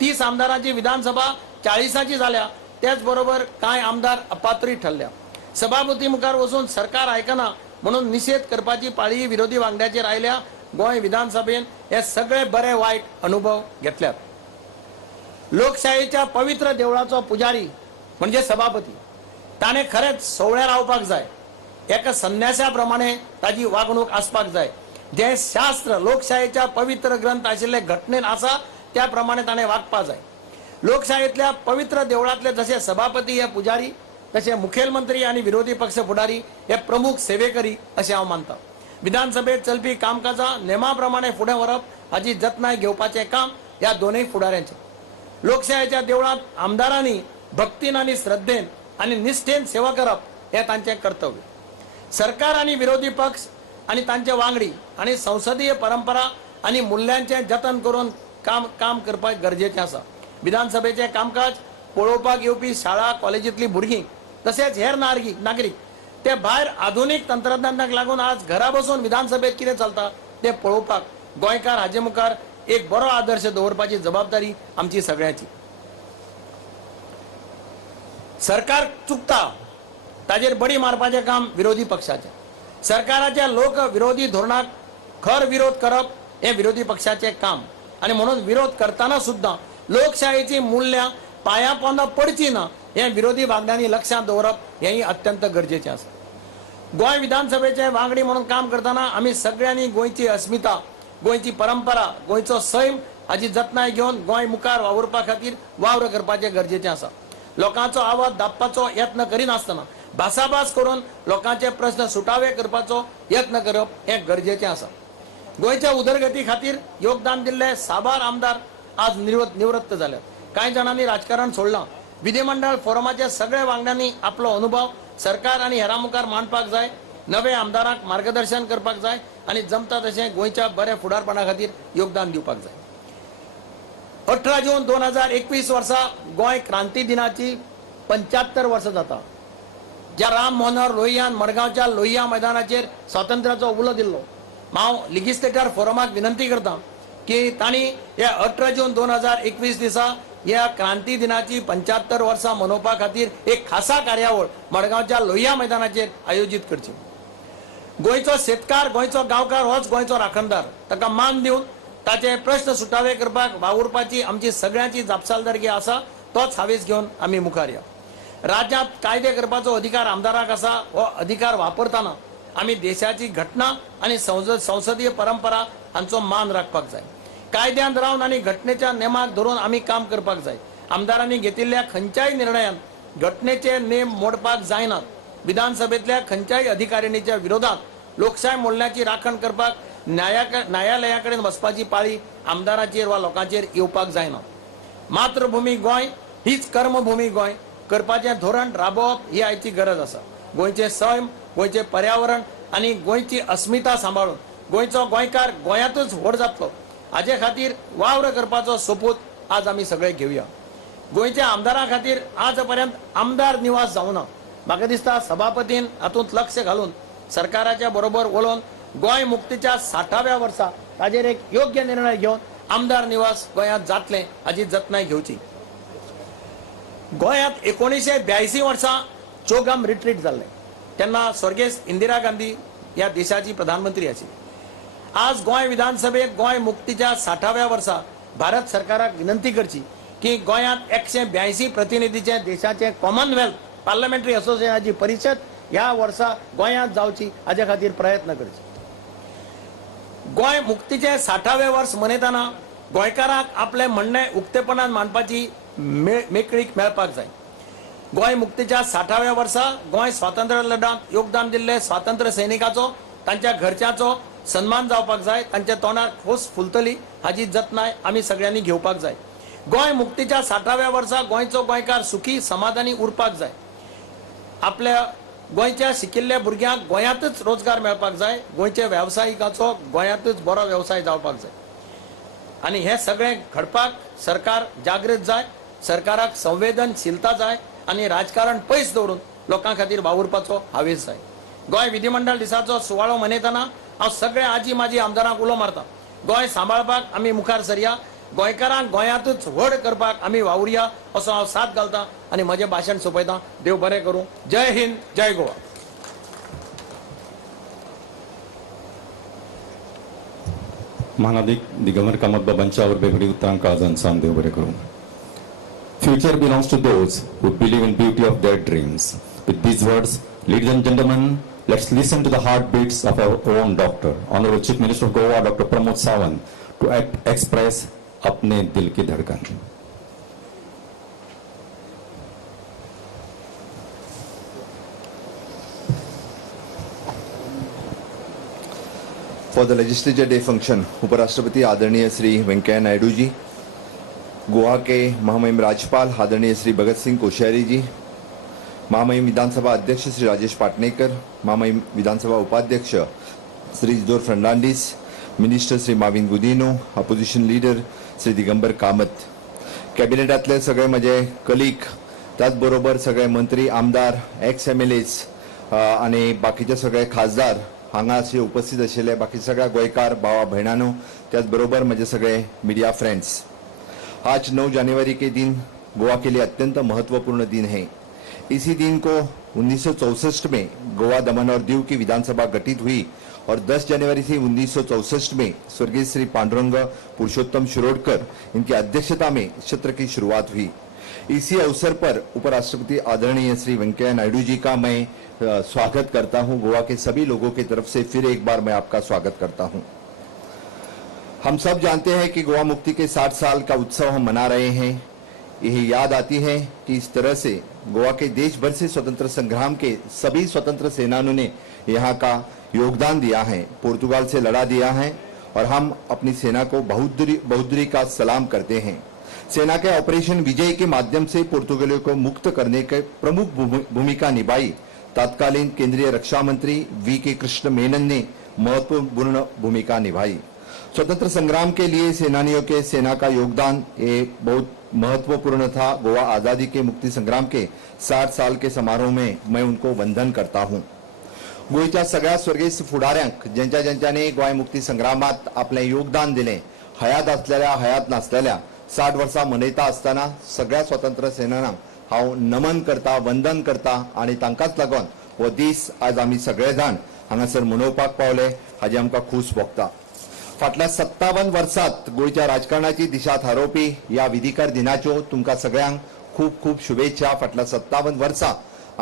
30 आमदारांची विधानसभा 40ची जाल्या. त्याच बरोबर कांय आमदार अपात्रूय ठरल्या. सभापती मुखार वचून सरकार आयकना म्हणून निषेध करपाची पाळी विरोधी वांगड्याचेर आयल्या. गोंय विधानसभेन हे सगळे बरे वायट अनुभव घेतल्यात. लोकशायेच्या पवित्र देवळाचो पुजारी म्हणजे सभापती, ताणें खरेंच सोवळ्या रावपाक जाय. एका संन्यासा प्रमाणे ताची वागणूक आसपाक जाय. जे शास्त्र लोकशायेच्या पवित्र ग्रंथ आशिल्ले घटनेन आसा त्या प्रमाणे ताणें वागपाक जाय. लोकशायेतल्या पवित्र देवळांतले जसे सभापती हे पुजारी, तसे मुखेलमंत्री आणि विरोधी पक्ष फुडारी हे प्रमुख सेवेकरी अशें हांव मानतां. विधानसभेत चलपी कामकाजां नेमा प्रमाणे फुडें व्हरप हाची जतनाय घेवपाचें काम ह्या दोनूय फुडाऱ्यांचें. लोकशायेच्या देवळांत आमदारांनी भक्तीन आनी श्रद्धेन आनी निश्ठेन सेवा करप हे तांचें कर्तव्य. सरकार आणि विरोधी पक्ष आणि तांचे वांगडी आणि संसदीय परंपरा आणि मूल्यांचे जतन करून काम करपाक गरजेचें आसा. विधानसभेचे कामकाज पळोवपाक येवपी शाळा कॉलेजींतली भुरगीं तशेंच हेर नागरीक ते भायर आधुनीक तंत्रज्ञानाक लागून आज घरा बसून विधानसभेत कितें चलता ते पळोवपाक गोंयकार हाजे मुखार एक बरो आदर्श दवरपाची जबाबदारी आमची सगळ्यांची. सरकार चुकता ताजेर बडी मारपाचें काम विरोधी पक्षाचें. सरकाराच्या लोक विरोधी धोरणाक खर विरोध करप हे विरोधी पक्षाचें काम आणि म्हणून विरोध करताना सुद्धा लोकशाहीची मूल्य पाया पोंदा पडची ना हे विरोधी वांगड्यांनी लक्षात दवरप हेही अत्यंत गरजेचें आसा. गोंय विधानसभेचे वांगडी म्हणून काम करताना आमी सगळ्यांनी गोंयची अस्मिता, गोंयची परंपरा, गोंयचो सैम हाची जतनाय घेवन गोंय मुखार वावुरपा खातीर वावर करपाचें गरजेचें आसा. लोकांचो आवाज दाबपाचो यत्न करिनासतना भासाभास करून लोकांचे प्रश्न सुटावे करपाचो यत्न करप हे गरजेचें आसा. गोंयच्या उदरगती खातीर योगदान दिल्ले साबार आमदार आज निवृत्त जाल्यात. कांय जाणांनी राजकारण सोडलां. विधिमंडळ फोरमाच्या सगळ्या वांगड्यांनी आपलो अनुभव सरकार आणि हेरां मुखार मांडपाक जाय. नवे आमदारांक मार्गदर्शन करपाक जाय आणि जमता तशें गोंयच्या बऱ्या फुडारपणा खातीर योगदान दिवपाक जाय. 18 जून 2021 वर्सा गोंय क्रांती दिनाची 75 वर्सां जाता. ज्या राम मनोहर लोहियान मडगांवच्या लोहिया मैदानाचेर स्वातंत्र्याचो उलो दिल्लो. हांव लिजिस्लेटर फोरमाक विनंती करता की तांणी हे 18 जून 2021 दिसा ह्या क्रांती दिनाची 75 वर्सां मनोवपा खातीर एक खासा कार्यावळ मडगांवच्या लोहिया मैदानाचेर आयोजीत करची. गोंयचो शेतकार, गोंयचो गांवकार होच गोंयचो राखणदार. ताका मान दिवन ताचे प्रश्न सुटावे करपाक वावुरपाची आमची सगळ्यांची जापसालदारकी आसा. तोच हावेस घेवन आमी मुखार या. राज्यांत कायदे करपाचो अधिकार आमदाराक आसा. हो अधिकार वापरताना आमी देशाची घटना आणि संसदीय परंपरा हांचो मान राखपाक जाय. कायद्यांत रावन आनी घटनेच्या नेमाक धरून आमी काम करपाक जाय. आमदारांनी घेतिल्ल्या खंयच्याय निर्णयान घटनेचे नेम मोडपाक जायनात. विधानसभेतल्या खंयच्याय अधिकारिणीच्या विरोधात लोकशाय मूल्याची राखण करपाक न्यायालया कडेन वचपाची पाळी आमदाराचेर वा लोकांचेर येवपाक जायना. मातृभूमी गोंय हीच कर्मभूमी गोंय करपाचें धोरण राबोवप ही आयची गरज आसा. गोंयचे सैम, गोंयचे पर्यावरण आनी गोंयची अस्मिता सांबाळून गोंयचो गोंयकार गोंयांतूच व्हड जातलो हाचे खातीर वावर करपाचो सोपूत आज आमी सगळे घेवया. गोंयच्या आमदारां खातीर आज पर्यंत आमदार निवास जावना. म्हाका दिसता सभापतीन हातूंत लक्ष घालून सरकाराच्या बरोबर उलोवन गोंय मुक्तीच्या 60व्या वर्सा ताजेर एक योग्य निर्णय घेवन आमदार निवास गोंयांत जातले हाची जतनाय घेवची. गोंयांत 1982 वर्सा चोगम रिट्रीट जाल्लें. तेन्ना स्वर्गेस इंदिरा गांधी ह्या देशाची प्रधानमंत्री आशिल्ली. आज गोंय विधानसभेक गोंय मुक्तीच्या 60व्या वर्सा भारत सरकाराक विनंती करची की गोंयांत 182 प्रतिनिधीचे देशाचे कॉमनवेल्थ पार्लमेंटरी असोसिएशनाची परिषद ह्या वर्सा गोंयांत जावची हाचे खातीर प्रयत्न करचे. गोंय मुक्तीचे 60वें वर्स मनयतना गोंयकारांक आपले म्हणणे उक्तेपणान मांडपाची मेकळीक मेळपाक जाय. गोंय मुक्तीच्या 60व्या वर्सा गोंय स्वातंत्र्य लढांत योगदान दिल्ले स्वातंत्र्य सैनिकाचो तांच्या घरच्यांचो सन्मान जावपाक जाय. तांच्या तोंडार खोस फुलतली हाची जतनाय आमी सगळ्यांनी घेवपाक जाय. गोंय मुक्तीच्या 60व्या वर्सा गोंयचो गोंयकार सुखी समाधानी उरपाक जाय. आपल्या गोंयच्या शिकिल्ल्या भुरग्यांक गोंयांतच रोजगार मेळपाक जाय. गोंयच्या वेवसायिकाचो गोंयांतच बरो वेवसाय जावपाक जाय. आनी हे सगळें घडपाक सरकार जागृत जाय. सरकाराक संवेदनशीलता जाय आनी राजकारण पयस दवरून लोकां खातीर वावुरपाचो हावेस जाय. गोंय विधिमंडळ दिसाचो सुवाळो मनयतना हांव सगळ्या आजी माजी आमदारांक उलो मारता. गोंय सांबाळपाक आमी मुखार सरया. गोंयकारांक गोंयांतूच व्हड करपाक आमी वावुरया असो हांव साथ घालतां आनी म्हजें भाशण सोंपयतां. देव बरें करूं. जय हिंद, जय Goa. Mahanadik, the Governor Kamat Babancha or Bebri Uttanka Zansam Devare Kuru. Future belongs to those who believe in beauty of their dreams. With these words, ladies and gentlemen, let's listen to the heartbeats of our own doctor, Honorable Chief Minister of Goa, Dr. Pramod Sawant, to express Apne Dil Ki Dhadkan. For the Legislature Day function, उपराष्ट्रपति आदरणीय श्री वेंकैया नायडू जी, गोवा के महामहिम राज्यपाल आदरणीय श्री भगत सिंह कोश्यारी जी, महामहिम विधानसभा अध्यक्ष श्री राजेश पाटणेकर, महामहिम विधानसभा उपाध्यक्ष Shri Isidore Fernandes, minister Shri Mauvin Godinho, opposition leader Shri Digambar Kamat, कॅबिनेटातले सगळे माझे कलीग, त्याचबरोबर सगळे मंत्री, आमदार, एक्स MLAs आणि बाकीचे सगळे खासदार हांगा असे उपस्थित आशिल्ले बाकी सगळ्या गोयकार भावा भयणांनो, त्याचबरोबर माझे सगळे मीडिया फ्रेंड्स। आज 9 जनवरी के दिन गोवा के लिए अत्यंत महत्वपूर्ण दिन है। इसी दिन को 1964 में गोवा, दमन और दीव की विधानसभा गठित हुई और 10 जनवरी से 1964 में स्वर्गीय श्री पांडुरंग पुरुषोत्तम शिरोडकर इनकी अध्यक्षता में सत्र की शुरुआत हुई। इसी अवसर पर उपराष्ट्रपति आदरणीय श्री वेंकैया नायडू जी का मैं स्वागत करता हूं। गोवा के सभी लोगों की तरफ से फिर एक बार मैं आपका स्वागत करता हूं। हम सब जानते हैं कि गोवा मुक्ति के 60 साल का उत्सव हम मना रहे हैं। यही याद आती है कि इस तरह से गोवा के देश भर से स्वतंत्र संग्राम के सभी स्वतंत्र सेनानियों ने यहाँ का योगदान दिया है, पुर्तगाल से लड़ा दिया है और हम अपनी सेना को बहादुरी का सलाम करते हैं। सेना के ऑपरेशन विजय के माध्यम से पुर्तगालियों को मुक्त करने के प्रमुख भूमिका निभाई। तत्कालीन केंद्रीय रक्षा मंत्री V.K. कृष्ण मेनन ने महत्वपूर्ण भूमिका निभाई। स्वतंत्र संग्राम के लिए सेनानियों के सेना का योगदान ये बहुत महत्वपूर्ण था। गोवा आजादी के मुक्ति संग्राम के 60 साल के समारोह में मैं उनको वंदन करता हूं। गोयच्या सगळ्या स्वर्गीय फुडाऱ्यांक ज्यांच्याने गोंय मुक्ती संग्रामात आपले योगदान दिले, हयात असलेल्या हयात नसलेल्या 60 वर्सां मनयता असताना सगळ्या स्वतंत्र सेनानांक हांव नमन करता, वंदन करता आणि तांकाच लागून हो दीस आज आमी सगळे जाण हांगासर मनोवपाक पावले हाजी आमकां खूश भोगता। फाटल्या 57 वर्सात गोयच्या राजकारणाची दिशा थारोवपी या विधिकर दिनाच्यो तुमकां सगळ्यांक खूप खूप शुभेच्छा। फाटल्या 57 वर्सां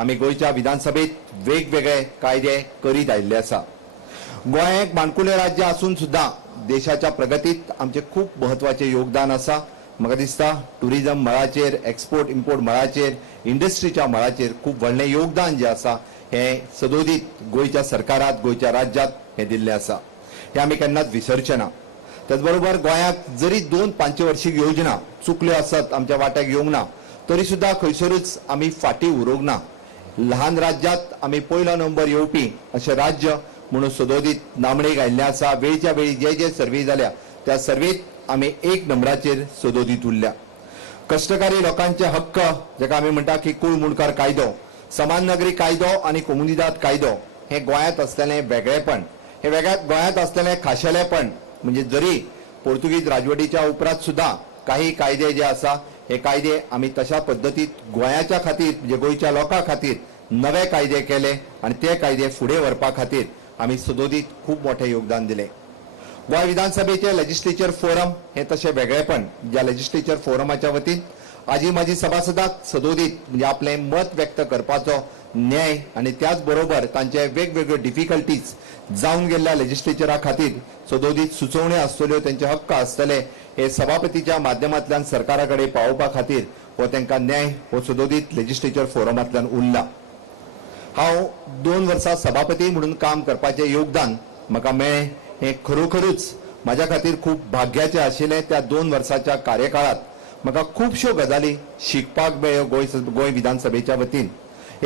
आमी गोयच्या विधानसभेत वेगवेगळे कायदे करीत आयिल्ले आसा। गोंय एक माणकुलें राज्य आसून सुद्धा देशाच्या प्रगतीत आमचे खूप महत्वाचे योगदान आसा। म्हाका दिसता टुरिझम मळाचेर, एक्सपोर्ट इम्पोर्ट मळाचेर, इंडस्ट्रीच्या मळाचेर खूप व्हडलें योगदान जे आसा हे सदोदीत गोयच्या सरकारात, गोयच्या राज्यात हे दिल्लें आसा। हे आमी केन्नाच विसरचे ना। त्याचबरोबर गोंयाक जरी 2 पंचवार्षिक योजना चुकल्यो आसत, आमच्या वाट्याक येवंक ना, तरी सुद्धा खंयसरूच आमी फाटी उरोवंक ना। लहान राज्यात आमी पयलो नंबर येवपी अशें राज्य म्हणून सदोदीत नामणेक आयिल्लें आसा। वेळच्या वेळी जे सर्वे जाल्या त्या सर्वेत आमी 1 नंबराचेर सदोदीत उरल्या। कष्टकारी लोकांचे हक्क जेका आमी म्हणटा की कुळ मुणकार कायदो, समान नागरी कायदो आणि कोमुनिदाद कायदो हे गोंयांत असलेलें वेगळेपण, हे गोंयांत असलेलें खाशेलेपण म्हणजे जरी पोर्तुगीज राजवटीच्या उपरांत सुद्धा काही कायदे जे आसा हे कायदे आमी तशा पद्दतीत गोंयाच्या खातीर म्हणजे गोंयच्या लोकां खातीर नवे कायदे केले आणि ते कायदे फुडें व्हरपा खातीर आमी सदोदीत खूप मोठें योगदान दिलें। गोंय विधानसभेचे लेजिस्लेचर फोरम हे तशें वेगळेपण ज्या लेजिस्लेचर फोरमाच्या वतीन आजी माजी सभासदांक सदोदीत म्हणजे आपलें मत व्यक्त करपाचो न्याय आणि त्याच बरोबर तांचे वेगवेगळ्यो डिफिकल्टीज जावन गेल्ल्या लेजिस्लेचरा खातीर सदोदीत सुचोवण्यो आसतल्यो, तेंचे हक्क आसतले हे सभापतीच्या माध्यमांतल्यान सरकारा कडेन पावोवपा खातीर हो तांकां न्याय हो सदोदीत लेजिस्लेचर फोरमांतल्यान उरला। हांव 2 वर्सां सभापती म्हणून काम करपाचें योगदान म्हाका मेळ्ळें हे खरोखरूच म्हाज्या खातीर खूप भाग्याचें आशिल्लें। त्या 2 वर्साच्या कार्यकाळात म्हाका खुबश्यो गजाली शिकपाक मेळ्ळ्यो गोंय विधानसभेच्या वतीन।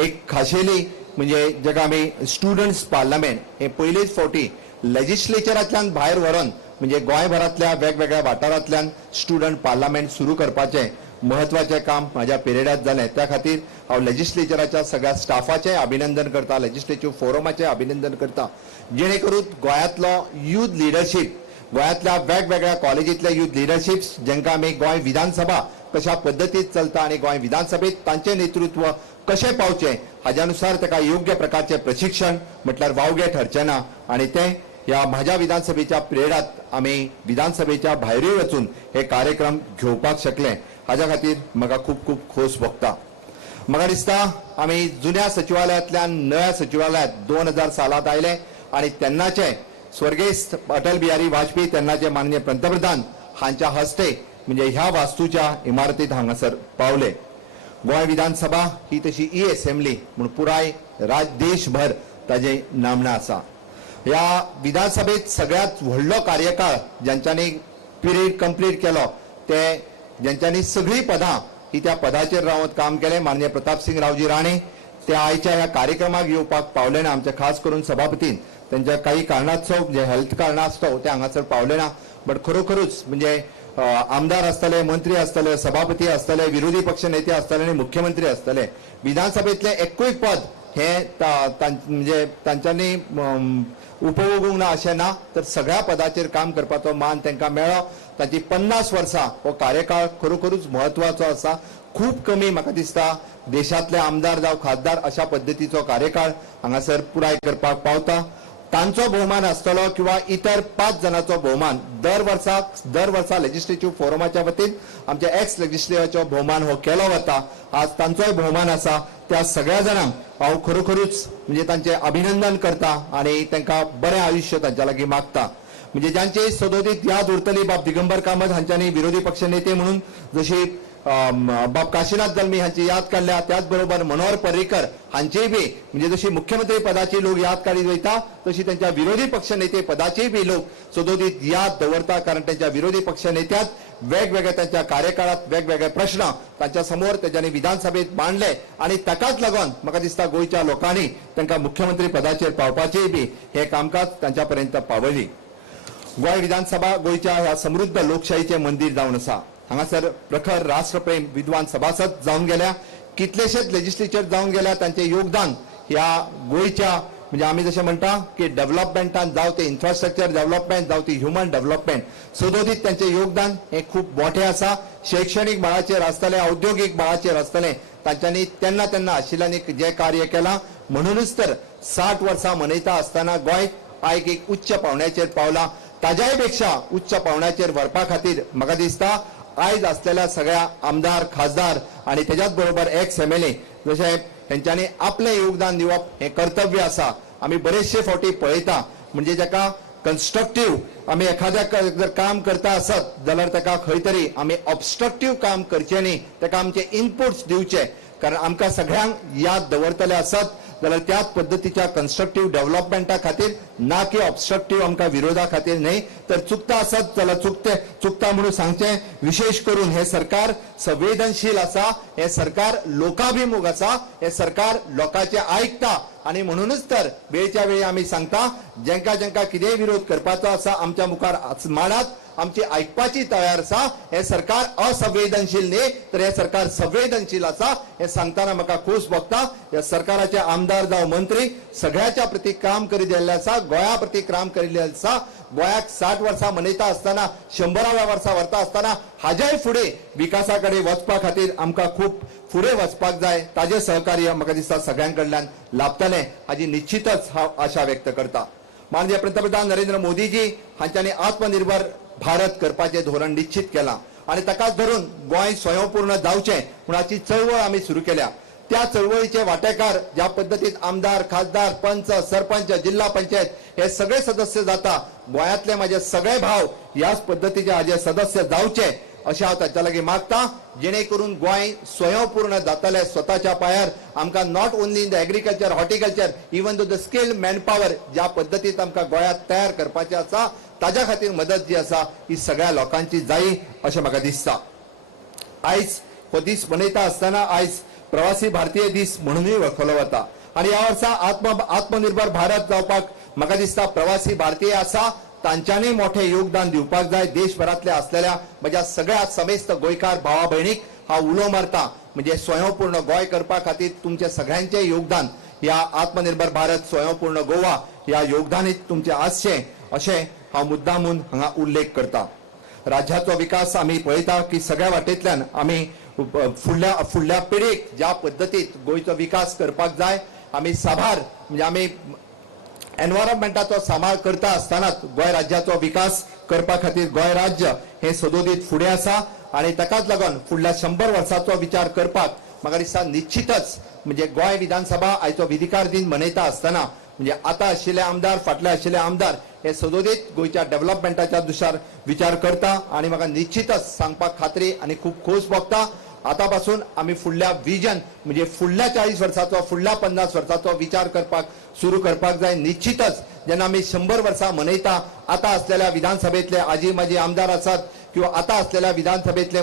एक खाशेली म्हणजे जेका आमी स्टुडंट्स पार्लमेंट हे पयलेच फावटी लेजिस्लेचरांतल्यान भायर व्हरून म्हणजे गोंयभरांतल्या वेगवेगळ्या वाठारांतल्यान स्टुडंट पार्लमेंट सुरू करपाचें महत्वाचें काम म्हाज्या पिरियडात जालें। त्या खातीर हांव लेजिस्लेचराच्या सगळ्या स्टाफाचें अभिनंदन करता, लेजिस्लेटिव फोरमाचें अभिनंदन करता, जेणे करून गोंयांतलो यूथ लिडरशीप, गोंयांतल्या वेगवेगळ्या कॉलेजींतले यूथ लिडरशिप्स जेंकां आमी गोंय विधानसभा कशा पद्दतीत चलता आणि गोंय विधानसभेत तांचें नेतृत्व कशें पावचें हाज्यानुसार ताका योग्य प्रकारचें प्रशिक्षण म्हटल्यार वावगें ठरचें ना आणि तें ह्या म्हाज्या विधानसभेच्या पिरियडात आमी विधानसभेच्या भायरूय वचून हे कार्यक्रम घेवपाक शकले हाज्या खातीर म्हाका खूब खूब खोस भोगता। म्हाका दिसता आमी जुन्या सचिवालयांतल्यान नव्या सचिवालयांत 2000 सालांत आयले आणि तेन्नाचे स्वर्गीय अटल बिहारी वाजपेयी तेन्नाचे माननीय पंतप्रधान हांच्या हस्ते म्हणजे ह्या वास्तूच्या इमारतीत हांगासर पावले। गोंय विधानसभा ही तशी असेंब्ली म्हणून पुराय देशभर ताजे नामना आसा। ह्या विधानसभेत सगळ्यात व्हडलो कार्यकाळ ज्यांच्यानी पिरियड कंप्लीट केलो ते ज्यांच्यानी सगळी पदां ही त्या पदाचेर रावत काम केलें माननीय प्रताप सिंग रावजी राणे, ते आयच्या ह्या कार्यक्रमाक येवपाक पावले ना. आमच्या खास करून सभापतीन त्यांच्या काही कारणास्तव म्हणजे हेल्थ कारणास्तव ते हांगासर पावले ना. बट खरोखरूच म्हणजे आमदार असतले, मंत्री असतले, सभापती असतले, विरोधी पक्ष नेते असतले आणि मुख्यमंत्री असतले, विधानसभेतले एकूय पद हे म्हणजे तांच्यांनी उपभोगूंक ना अशें ना. तर सगळ्या पदाचेर काम करपाचो मान तांकां मेळ्ळो. ताची 50 वर्सां हो कार्यकाळ खरोखरूच म्हत्वाचो आसा. खूब कमी म्हाका दिसता देशांतले आमदार जावं खासदार अशा पद्दतीचो कार्यकाळ हांगासर पुराय करपाक पावता. तांचो भोवमान आसतलो किंवा इतर 5 जाणांचो भोवमान दर वर्सा लेजिस्लेटिव्ह फोरमाच्या वतीन आमच्या एक्स लेजिस्लेटिव्हाचो भोवमान हो केलो वता. आज तांचोय भोवमान आसा. त्या सगळ्या जाणांक हांव खरोखरूच म्हणजे तांचे अभिनंदन करता आणि तांकां बरें आयुश्य तांच्या लागीं मागता. म्हणजे ज्यांची सदोदीत याद उरतली बाब दिगंबर कामत हांच्यांनी विरोधी पक्ष नेते म्हणून जशी बाब काशीनाथ जल्मी हांची याद काढल्या, त्याच बरोबर मनोहर पर्रीकर हांचीय बी म्हणजे जशी मुख्यमंत्री पदाची लोक याद काढीत वयता तशी त्यांच्या विरोधी पक्ष नेते पदाची बी लोक सदोदीत याद दवरता. कारण त्यांच्या विरोधी पक्ष नेत्यात वेगवेगळे त्यांच्या कार्यकाळात वेगवेगळे प्रश्न तांच्या समोर तेज्यांनी विधानसभेत मांडले आणि ताकाच लागून म्हाका दिसता गोंयच्या लोकांनी तांकां मुख्यमंत्री पदाचेर पावपाचेय बी हे कामकाज तांच्या पर्यंत पावयली. गोंय विधानसभा गोंयच्या ह्या समृद्ध लोकशाहीचे मंदिर जावन आसा. हांगासर प्रखर राष्ट्रप्रेम विद्वान सभासद जावन गेल्या, कितलेशेच लेजिस्लेचर जावन गेल्या. तांचे योगदान ह्या गोंयच्या म्हणजे आमी जशें म्हणटा की डेव्हलपमेंटान जावं ते इन्फ्रास्ट्रक्चर डेव्हलपमेंट जावं ती ह्युमन डेव्हलपमेंट सदोदीत तांचे योगदान हे खूब मोठें आसा. शैक्षणीक मळाचेर आसतलें, औद्योगिक मळाचेर आसतलें, तांच्यांनी तेन्ना आशिल्ल्यांनी जे कार्य केलां. म्हणूनच तर 60 वर्सां मनयता आसतना गोंय आयज एक उच्च पावंड्याचेर पावला. ताज्याय पेक्षा उच्च पावंड्याचेर व्हरपा खातीर म्हाका दिसता आयज असलेल्या सगळ्या आमदार खासदार आणि त्याच्याच बरोबर एक्स एमएलए जशें हेंच्यांनी आपलें योगदान दिवप हे कर्तव्य आसा. आमी बरेचशे फावटी पळयता म्हणजे जाका कन्स्ट्रक्टिव्ह आमी एखाद्या जर काम करता आसत जाल्यार ताका खंय तरी आमी ऑब्स्ट्रक्टिव्ह काम करचें न्ही, ताका आमचे इनपुट्स दिवचे. कारण आमकां सगळ्यांक याद दवरतले आसत जाल्यार त्याच पद्दतीच्या कन्स्ट्रक्टिव्ह डेव्हलपमेंटा खातीर ना की ऑब्स्ट्रक्टिव्ह आमकां विरोधा खातीर न्ही. तर चुकता आसत जाल्यार चुकता म्हणून सांगचें. विशेष करून हे सरकार संवेदनशील आसा, हे सरकार लोकाभिमुख आसा, हे सरकार लोकांचे आयकता आणि म्हणूनच तर वेळच्या वेळी आमी सांगता जेंका कितेंय विरोध करपाचो आसा आमच्या मुखार मांडात, आमची आयकपाची तयार आसा. हे सरकार असंवेदनशील न्ही तर हे सरकार संवेदनशील आसा हे सांगताना म्हाका खोस भोगता. ह्या सरकाराचे आमदार जावं मंत्री सगळ्याच्या प्रती काम करीत आयिल्ले आसा, गोंया प्रती काम करिल्ले आसा. गोंयाक 60 वर्सां मनयता आसतना 100व्या वर्सा व्हरता आसतना हाज्याय फुडें विकासा कडेन वचपा खातीर आमकां खूब फुडें वचपाक जाय. ताजें सहकार्य म्हाका दिसता सगळ्यां कडल्यान लाभतलें हाची निश्चितच हांव आशा व्यक्त करता. माननीय पंतप्रधान नरेंद्र मोदीजी हांच्यांनी आत्मनिर्भर भारत करपाचें धोरण निश्चित केलां आणि ताकाच धरून गोंय स्वयंपूर्ण जावचें म्हणून हाची चळवळ आमी सुरू केल्या. त्या चळवळीचे वांटेकार ज्या पद्दतीत आमदार खासदार पंच सरपंच जिल्हा पंचायत हे सगळे सदस्य जाता, गोंयांतले म्हाजे सगळे भाव ह्याच पद्दतीचे हाजे सदस्य जावचे अशें हांव तांच्या लागीं मागता. जेणे करून गोंय स्वयंपूर्ण जातले स्वताच्या पांयार. आमकां not only in the agriculture horticulture even the skilled manpower ज्या पद्दतीत आमकां गोंयांत तयार करपाचें आसा ताज्या खातीर मदत जी आसा ही सगळ्या लोकांची जायी अशें म्हाका दिसता. आयज हो दीस मनयता आसतना आयज प्रवासी भारतीय दीस म्हणूनय वळखलो वता आणि ह्या वर्सा आत्मनिर्भर भारत जावपाक म्हाका दिसता प्रवासी भारतीय आसा तांच्यांनी मोठे योगदान दिवपाक जाय. देशभरातले असलेल्या म्हज्या सगळ्या समेस्त गोंयकार भावा भयणीक हांव उलो मारता म्हणजे स्वयंपूर्ण गोंय करपा खातीर तुमचे सगळ्यांचे योगदान ह्या आत्मनिर्भर भारत स्वयंपूर्ण गोवा ह्या योगदानीत तुमचे आसचें अशें हांव मुद्दामून हांगा उल्लेख करता. राज्याचो विकास आमी पळयता की सगळ्या वाटेंतल्यान आमी फुडल्या पिढीक ज्या पद्दतीत गोंयचो विकास करपाक जाय आमी साबार म्हणजे आमी एनवायरमेंटाचो सांबाळ करता आसतनाच गोंय राज्याचो विकास करपा खातीर गोंय राज्य हे सदोदीत फुडें आसा आणि ताकाच लागून फुडल्या 100 वर्सांचो विचार करपाक म्हाका दिसता निश्चितच म्हणजे गोंय विधानसभा आयचो विधिकार दिन मनयता आसतना म्हणजे आता आशिल्ले आमदार फाटले आशिल्ले आमदार हे सदोदीत गोंयच्या डेव्हलपमेंटाच्या दुशार विचार करता आणि म्हाका निश्चितच सांगपाक खात्री आणि खूब खोस भोगता. आता पासून आमी फुडल्या विजन म्हणजे फुडल्या 40 वर्सांचो फुडल्या 50 वर्सांचो विचार करपाक सुरू करपाक जाय. निश्चितच जेन्ना आमी 100 वर्सां मनयता आता असलेल्या विधानसभेतले आजी माजी आमदार आसात किंवा आता असलेल्या विधानसभेतले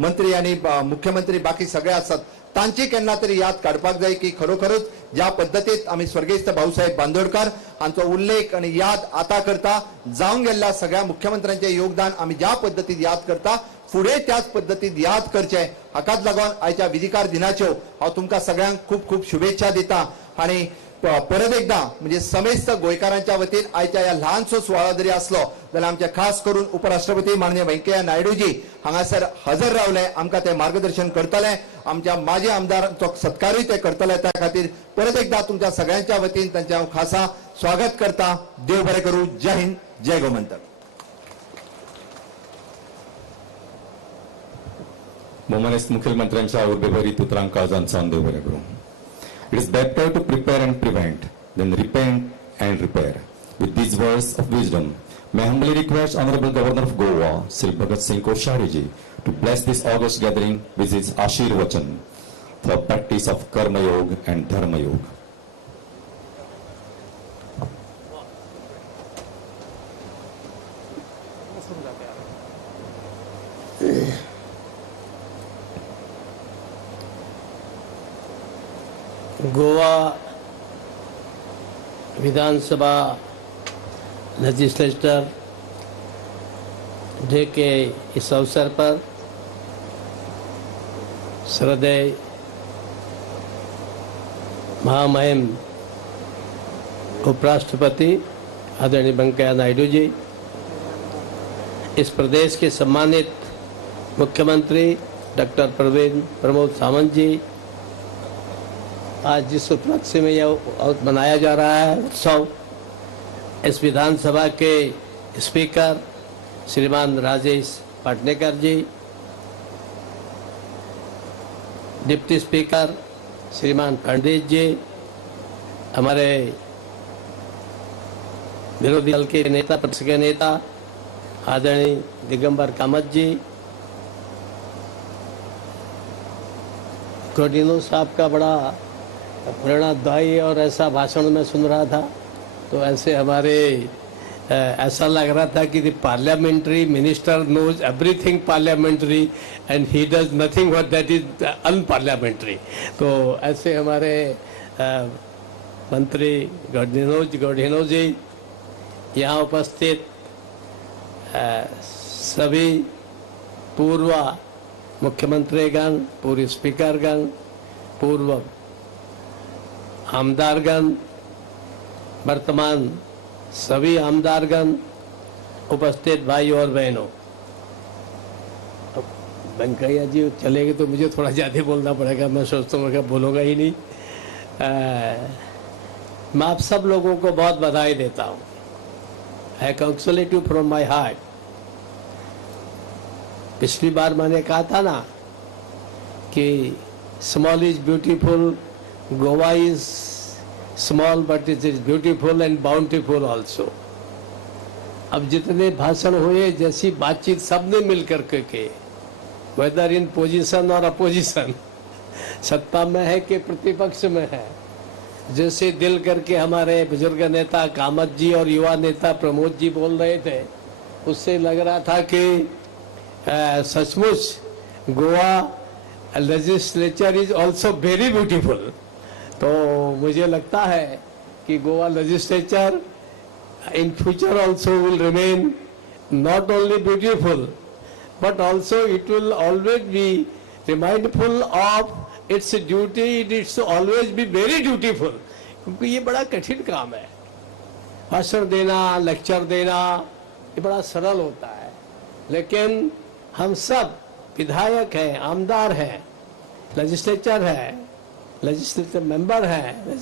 मंत्री आणि मुख्यमंत्री बाकी सगळे आसात तांची केन्ना तरी याद काडपाक जाय की खरोखरच ज्या पद्दतीत आमी स्वर्गीय भाऊसाहेब बांदोडकर हांचो उल्लेख आणि याद आता करता जावंक गेल्ल्या सगळ्या मुख्यमंत्र्यांचे योगदान आमी ज्या पद्दतीत याद करता फुडें त्याच पद्दतीत याद करचे हाकाच लागून आयच्या विधिकार दिनाच्यो हांव तुमकां सगळ्यांक खूब खूब शुभेच्छा दिता आणि परत एकदा म्हणजे समेस्त गोंयकारांच्या वतीन आयच्या ह्या ल्हानसो सुवाळो जरी आसलो जाल्यार आमचे खास करून उपराष्ट्रपती माननीय व्यंकय्या नायडूजी हांगासर हजर रावले आमकां ते मार्गदर्शन करतले आमच्या माजी आमदारांचो सत्कारूय ते करतले त्या खातीर परत एकदा तुमच्या सगळ्यांच्या वतीन तांचे हांव खासा स्वागत करता देव बरें करूं जय हिंद जय गोमंतक मोमानेस्त मुखेलमंत्र्यांच्या उर्बेभरीत उतरांक काळजांतसान देव बरें करूं. It is better to prepare and prevent than repent and repair. With these words of wisdom, may I humbly request Honorable Governor of Goa, Sri Bhagat Singh Koshari ji, to bless this august gathering with his Ashirvachan for practice of Karma Yoga and Dharma Yoga. Goa Vidhan Sabha legislature day के इस अवसर पर श्रद्धेय महामहिम उपराष्ट्रपति आदरणीय वेंकैया नायडू जी, इस प्रदेश के सम्मानित मुख्यमंत्री डॉक्टर प्रमोद सावंत जी, आज जिस उपलक्ष्य में यह मनाया जा रहा है उत्सव, इस विधानसभा के स्पीकर श्रीमान राजेश पाटनेकर जी, डिप्टी स्पीकर श्रीमान पंडित जी, हमारे विरोधी दल के नेता प्रतिपक्ष के नेता आदरणीय दिगंबर कामत जी, गोडिनो साहब का बड़ा प्रेरणादायी और ऐसा भाषण में सुन रहा था तो ऐसे हमारे ऐसा लग रहा था कि the parliamentary minister knows everything parliamentary and he does nothing what that is unparliamentary. तो ऐसे हमारे मंत्री गोडिनो जी, यहाँ उपस्थित सभी पूर्व मुख्यमंत्रीगण, पूर्व स्पीकरगण, पूर्व आमदारगण, वर्तमान सभी आमदारगण, उपस्थित भाई और बहनों। वेंकैया जी चलेंगे तो मुझे थोड़ा ज़्यादा बोलना पड़ेगा, मैं सोचता हूँ मैं बोलूँगा ही नहीं। मैं आप सब लोगों को बहुत बधाई देता हूँ। आई congratulate you from my heart. पिछली बार मैंने कहा था ना कि small is beautiful, Goa is small but it is beautiful and bountiful also. अब जितने भाषण हुए, जैसी बातचीत सबने मिलकर के, वेदर इन पोजीशन और अपोजिशन, सत्ता में है कि प्रतिपक्ष में है, जैसे दिल करके हमारे बुजुर्ग नेता कामत जी और युवा नेता प्रमोद जी बोल रहे थे, उससे लग रहा था कि सचमुच Goa legislature is also very beautiful. तो मुझे लगता है कि Goa legislature in future also will remain not only beautiful but also it will always be mindful of its duty, it is always be very dutiful, क्योंकि ये बड़ा कठिन काम है। भाषण देना, लेक्चर देना ये बड़ा सरल होता है, लेकिन हम सब विधायक हैं, आमदार हैं, लेजिस्लेचर है, लेजिस्लेटिव मेंबर हैं,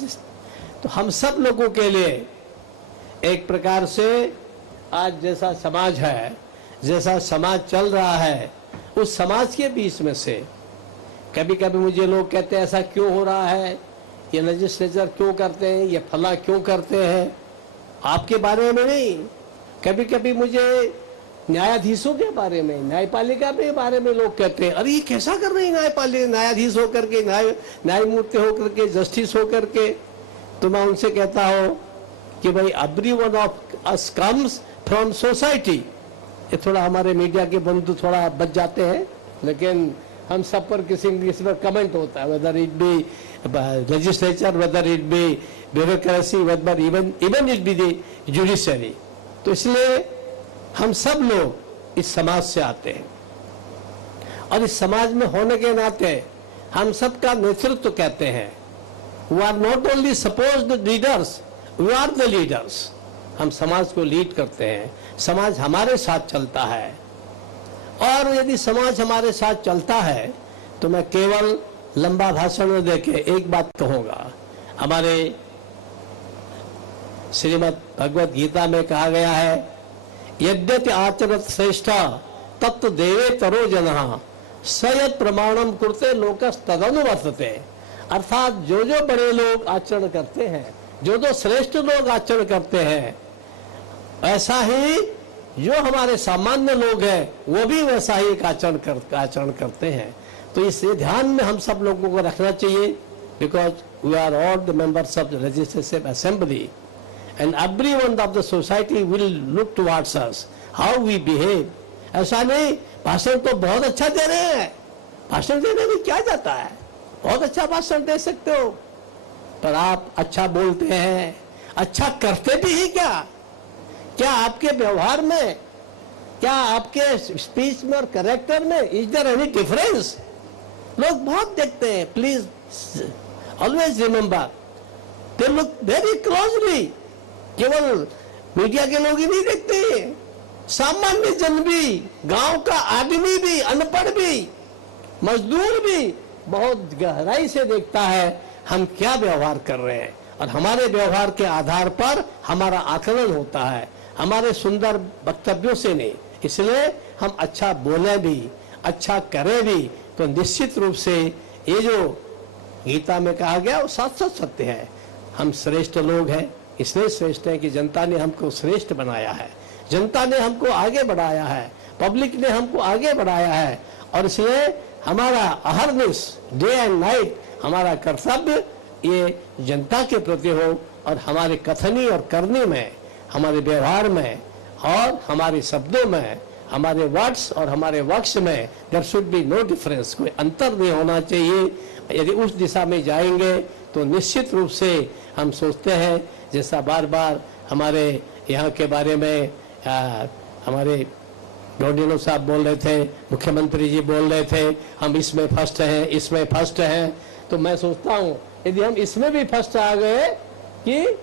तो हम सब लोगों के लिए एक प्रकार से आज जैसा समाज है, जैसा समाज चल रहा है, उस समाज के बीच में से कभी कभी मुझे लोग कहते हैं ऐसा क्यों हो रहा है, ये लेजिस्लेचर क्यों करते हैं, ये फला क्यों करते हैं, आपके बारे में नहीं, कभी कभी मुझे न्यायाधीशों के बारे में, न्यायपालिका के बारे में लोग कहते हैं अरे ये कैसा कर रहे हैं न्यायपालिका, न्यायाधीश होकर के, न्यायमूर्ति होकर के, जस्टिस होकर के। तो मैं उनसे कहता हूँ कि भाई every one of us comes from society. ये थोड़ा हमारे मीडिया के बंधु थोड़ा बच जाते हैं, लेकिन हम सब पर किसी न किसी पर कमेंट होता है, whether it be legislature, whether it be bureaucracy, whether even it be the judiciary. तो इसलिए हम सब लोग इस समाज से आते हैं और इस समाज में होने के नाते हम सबका नेतृत्व कहते हैं। We are not only supposed leaders, we are the leaders. हम समाज को लीड करते हैं, समाज हमारे साथ चलता है। और यदि समाज हमारे साथ चलता है तो मैं केवल लंबा भाषण में देके एक बात कहूंगा। हमारे श्रीमद् भगवत गीता में कहा गया है, यद्यपि आचरत श्रेष्ठ तत्व देवे तरो जनः सयत प्रमाणम कुरते लोकस तदनुवर्तते। अर्थात जो जो बड़े लोग आचरण करते हैं, जो जो श्रेष्ठ लोग आचरण करते हैं, ऐसा ही जो हमारे सामान्य लोग हैं वो भी वैसा ही एक आचरण करते हैं। तो इसे ध्यान में हम सब लोगों को रखना चाहिए, because we are all the members of the legislative assembly and everyone of the society will look towards us how we behave. ऐसा नहीं भाषण तो बहुत अच्छा दे रहे हैं, भाषण देने में क्या जाता है, बहुत अच्छा भाषण दे सकते हो, पर आप अच्छा बोलते हैं, अच्छा करते भी ही क्या आपके व्यवहार में, क्या आपके स्पीच में और कैरेक्टर में इज देयर एनी डिफरेंस? लोग बहुत देखते हैं। Please always remember, they look very closely. केवल मीडिया के लोग ही नहीं देखते, सामान्य जन भी, गांव का आदमी भी, अनपढ़ भी, मजदूर भी बहुत गहराई से देखता है हम क्या व्यवहार कर रहे हैं। और हमारे व्यवहार के आधार पर हमारा आकलन होता है, हमारे सुंदर वक्तव्यों से नहीं। इसलिए हम अच्छा बोले भी, अच्छा करें भी, तो निश्चित रूप से ये जो गीता में कहा गया वो साथ साथ सत्य है। हम श्रेष्ठ लोग हैं, इसलिए श्रेष्ठ है कि जनता ने हमको श्रेष्ठ बनाया है, जनता ने हमको आगे बढ़ाया है, पब्लिक ने हमको आगे बढ़ाया है। और इसलिए हमारा अहरनिश डे एंड नाइट, हमारा कर्तव्य ये जनता के प्रति हो, और हमारे कथनी और करनी में, हमारे व्यवहार में और हमारे शब्दों में, हमारे वर्ड्स और हमारे वर्क्स में there should be no difference, कोई अंतर नहीं होना चाहिए। यदि उस दिशा में जाएंगे तो निश्चित रूप से हम सोचते हैं, जैसा बार बार हमारे यहाँ के बारे में हमारे डोडिनो साहब बोल रहे थे, मुख्यमंत्री जी बोल रहे थे, हम इसमें फर्स्ट हैं, इसमें फर्स्ट हैं। तो मैं सोचता हूँ यदि हम इसमें भी फर्स्ट आ गए कि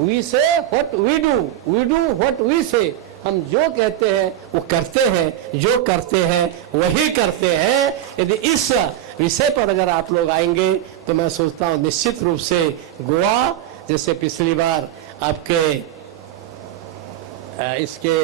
we say what we do what we say, हम जो कहते हैं वो करते हैं, जो करते हैं वही करते हैं। यदि इस विषय पर अगर आप लोग आएंगे तो मैं सोचता हूँ निश्चित रूप से गोवा, जैसे पिछली बार आपके इसके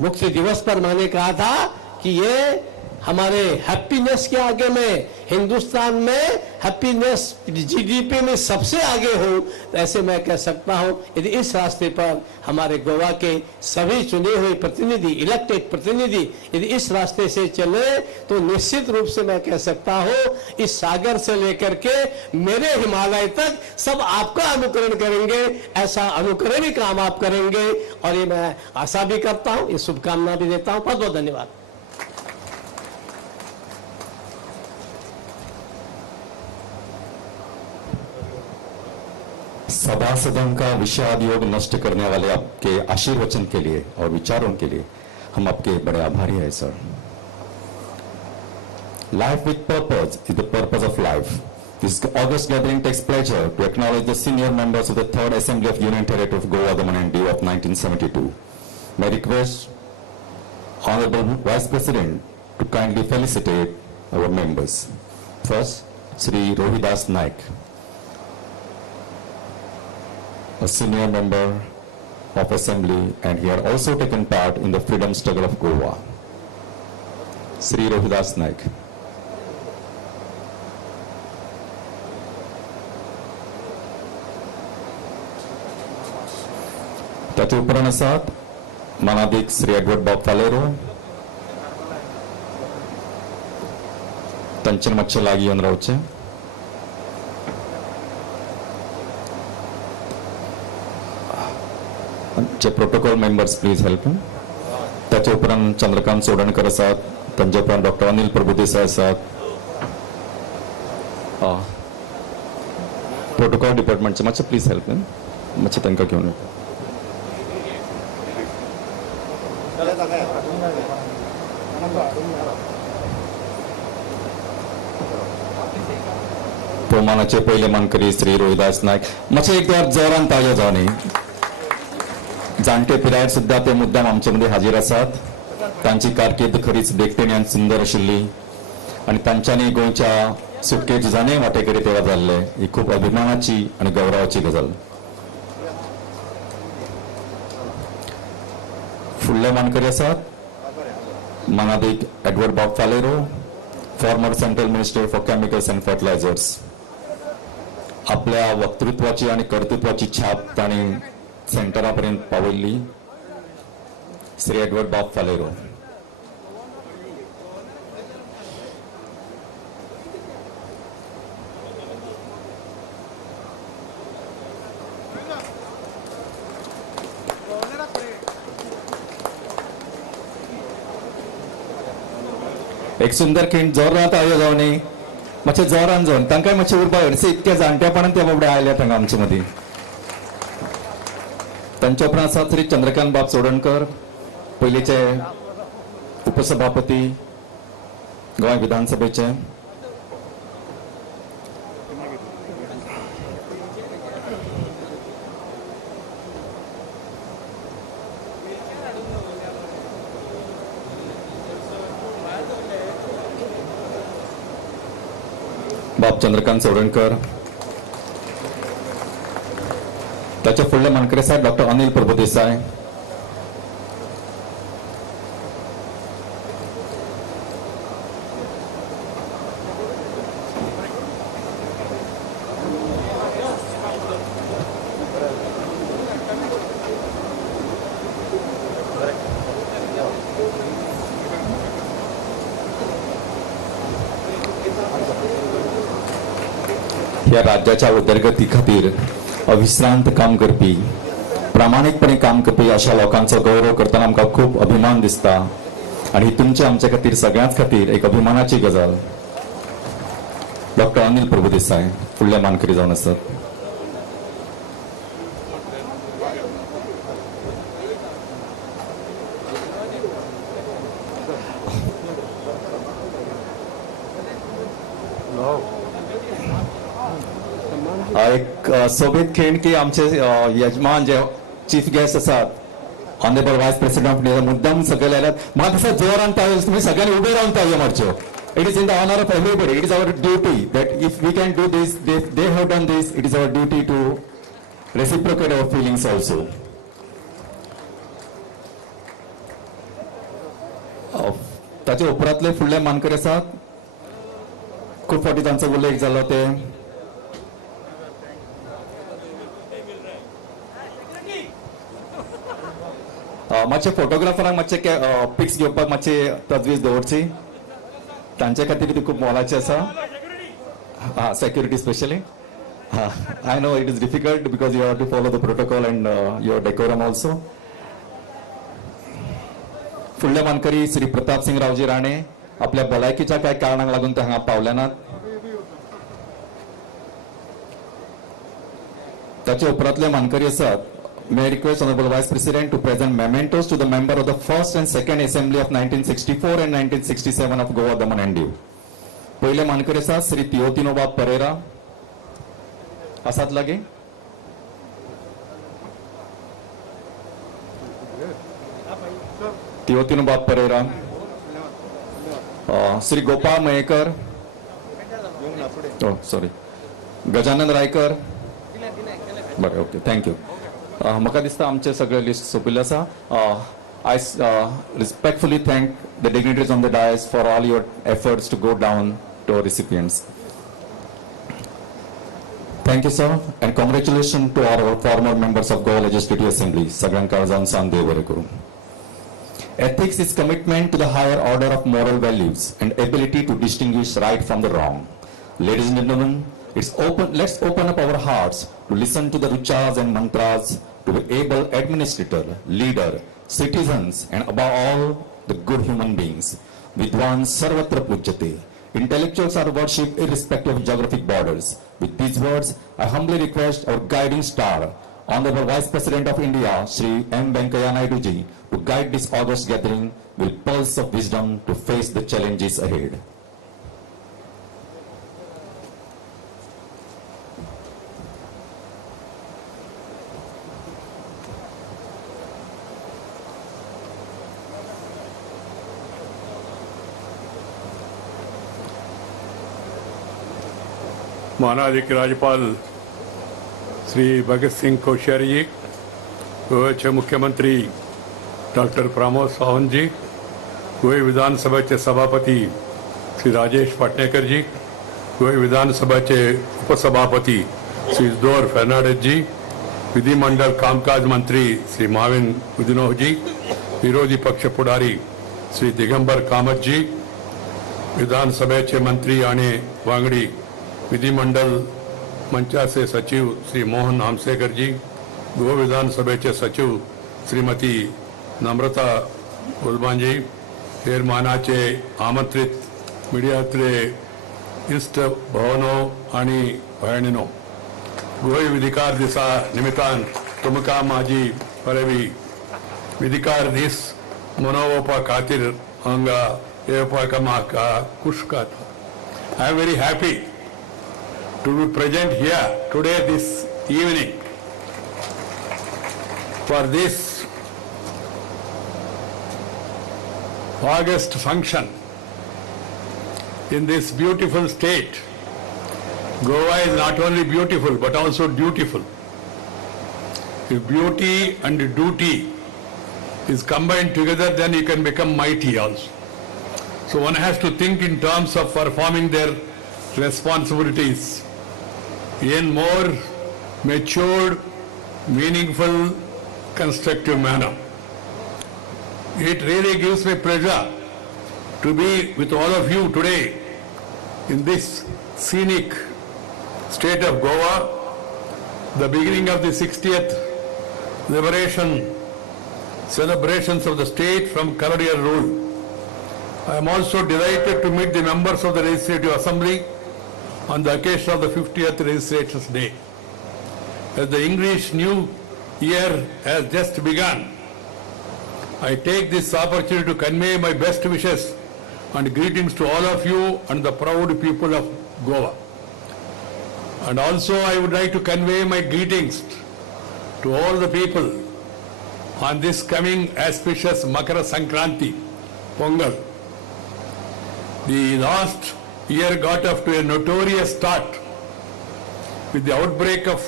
मुक्ति दिवस पर मैंने कहा था कि ये हमारे हैप्पीनेस के आगे में, हिंदुस्तान में हैप्पीनेस जीडीपी में सबसे आगे हो, तो ऐसे मैं कह सकता हूं यदि इस रास्ते पर हमारे गोवा के सभी चुने हुए प्रतिनिधि, इलेक्टेड प्रतिनिधि यदि इस रास्ते से चले तो निश्चित रूप से मैं कह सकता हूं इस सागर से लेकर के मेरे हिमालय तक सब आपका अनुकरण करेंगे, ऐसा अनुकरणीय काम आप करेंगे। और ये मैं आशा भी करता हूं, ये शुभकामना भी देता हूं। बहुत बहुत धन्यवाद। सभासदों का विषाद योग नष्ट करने वाले आपके आशीर्वचन के लिए और विचारों के लिए हम आपके बड़े आभारी हैं sir. Life with purpose is the purpose of life. This august gathering takes pleasure to acknowledge the senior members of the third assembly of union territory of Goa Daman and Diu of 1972. May request Honorable Vice President to kindly felicitate our members. First, Sri Rohidas Naik, a senior member of Assembly, and he had also taken part in the freedom struggle of Goa. Sri Rohidas Naik. त्याचे उपरांत आसात मानाधिक Shri Eduardo Bob Faleiro, तांचे मातशें लागीं येवन रावचें। जे protocol members please help. त्याचे उपरांत चंद्रकांत सोडणकर आसात, तांचे उपरांत डॉक्टर अनिल प्रभुदेसाय आसात. प्रोटोकॉल डिपार्टमेंटचे मातशें प्लीज हेल्प मातशें तांकां घेवन येता. भोवमानाचे पयले मानकरी श्री रोहिदास नायक. मातशें एक वेळार जोरान ताळयो जावनी. जाणटे पिरायेर सुद्दां ते मुद्दाम आमचे मदीं हाजीर आसात. तांची कारकीर्द खरीच देखटेणी आनी सुंदर आशिल्ली आनी तांच्यांनी गोंयच्या सुटके झुजांनी वांटेकरी तेवा जाल्ले. ही खूब अभिमानाची आनी गौरवाची गजाल. फुडले मानकरी आसात मानादीक Eduardo Bob Faleiro, former central minister for chemicals and fertilisers. आपल्या वक्तृत्वाची आणि कर्तृत्वाची छाप तांणी सेंटरा पर्यंत पावयल्ली. श्री एडवर्ड बॉब फालेरो. एक सुंदर खिंड जोरात ताळयो जावनी. मातशें जोरान जावन तांकांय मातशें उरपा हरसे इतक्या जाणट्यापणान ते बाबडे आयल्या हांगा आमचे मदीं. तांचे उपरांत आसात श्री चंद्रकांत बाब सोडणकर, पयलींचे उपसभापती गोंय विधानसभेचे. बाब चंद्रकांत सोडणकर. ताचे फुडले मानकरी आसात डॉक्टर अनिल प्रभुदेसाय. ह्या राज्याच्या उदरगती खातीर अविश्रांत काम करपी, प्रामाणीकपणे काम करपी अशा लोकांचो गौरव करतना आमकां खूब अभिमान दिसता आणि ही तुमच्या आमच्या खातीर सगळ्यांच खातीर एक अभिमानाची गजाल. डॉक्टर अनिल प्रभुदेसाय फुडले मानकरी जावन आसात. एक सोबीत खिंड की आमचे यजमान जे चीफ गेस्ट आसात honourable vice president of India मुद्दाम सगळे आयल्यात. म्हाका दिसता जोरान ताळयो तुम्ही सगळ्यांनी उबे रावन ताळयो मारच्यो. It is in the honour of everybody. It is our duty that if we can do this, they have done this, it is our duty to reciprocate our feelings also. ताचे उपरांतले फुडले मानकरी आसात. खूब फावटी तांचो उल्लेख जालो ते मातशे फोटोग्राफरांक मातशे पिक्स घेवपाक मातशी तजवीज दवरची. तांचे खातीर ती खूब मोलाची आसा. Security specially. I know it is difficult because you have to follow the protocol and your decorum also. फुडले मानकरी श्री प्रताप सिंग रावजी राणे. आपल्या भलायकीच्या कांय कारणांक लागून ते हांगा पावले नात. ताचे उपरांतले मानकरी आसात. May I request Honorable Vice President to present mementos to the member of the first and second Assembly of 1964 and 1967 of Goa, Daman and Diu. पहिले मानकरी आसात श्री तियोतिनो बाब परेरा. आसात लागे. तियोतिनो बाब परेरा. श्री गोपाळ मयेकर. सॉरी गजानन रायकर. बरें ओके थँक्यू. म्हाका दिसता आमचे सगळे लिस्ट सोंपिल्लें आसा. I respectfully thank the dignitaries on the dais for all your efforts to go down to our recipients. Thank you, sir, and congratulations to our former members of Goa Legislative Assembly. सगळ्यांक जावन सान देव बरें करूं. Ethics is commitment to the higher order of moral values and ability to distinguish right from the wrong. Ladies and gentlemen, let's open up our hearts to listen to the ruchas and mantras to be able administrator, leader, citizens, and above all, the good human beings. Vidwan sarvatra pujyate. Intellectuals are worshipped irrespective of geographic borders. With these words, I humbly request our guiding star, Honorable Vice President of India, Shri M. Venkaiah Naidu ji, to guide this august gathering with pearls of wisdom to face the challenges ahead. माननीय राज्यपाल श्री भगत सिंह कोश्यारी जी, गोव्याचे मुख्यमंत्री doctor Pramod Sawant जी, गोवा विधानसभेचे सभापती श्री राजेश पाटणेकर जी, गोवा विधानसभेचे उपसभापती श्री इस्दोर फर्नांडिस जी, विधिमंडळ कामकाज मंत्री श्री माविन गुदिनो जी, विरोधी पक्ष पुढारी श्री दिगंबर कामत जी, विधानसभेचे मंत्री आणि वांगडी विधिमंडल मंचाचे सचिव श्री मोहन आमसेकर जी, गोवा विधानसभेचे सचिव श्रीमती नम्रता गुलबान जी, हेर मानाचे आमंत्रित मीडियातले इष्ट भवनो आणि भयणीनो, गोवा विधिकार दिसा निमित्तान तुमकां माझी परवी विधिकार दीस मनोवपा खातीर हांगा येवपाक म्हाका खुश करता. I am very happy to be present here today this evening for this August function in this beautiful state. Goa is not only beautiful but also dutiful. If beauty and duty is combined together, then you can become mighty also. So one has to think in terms of performing their responsibilities in more matured, meaningful, constructive manner. It really gives me pleasure to be with all of you today in this scenic state of Goa, the beginning of the 60th liberation celebrations of the state from colonial rule. I am also delighted to meet the members of the Legislative Assembly on the occasion of the 50th Legislature's Day. As the English New Year has just begun, I take this opportunity to convey my best wishes and greetings to all of you and the proud people of Goa. And also I would like to convey my greetings to all the people on this coming auspicious Makara Sankranti, Pongal. The last year got off to a notorious start with the outbreak of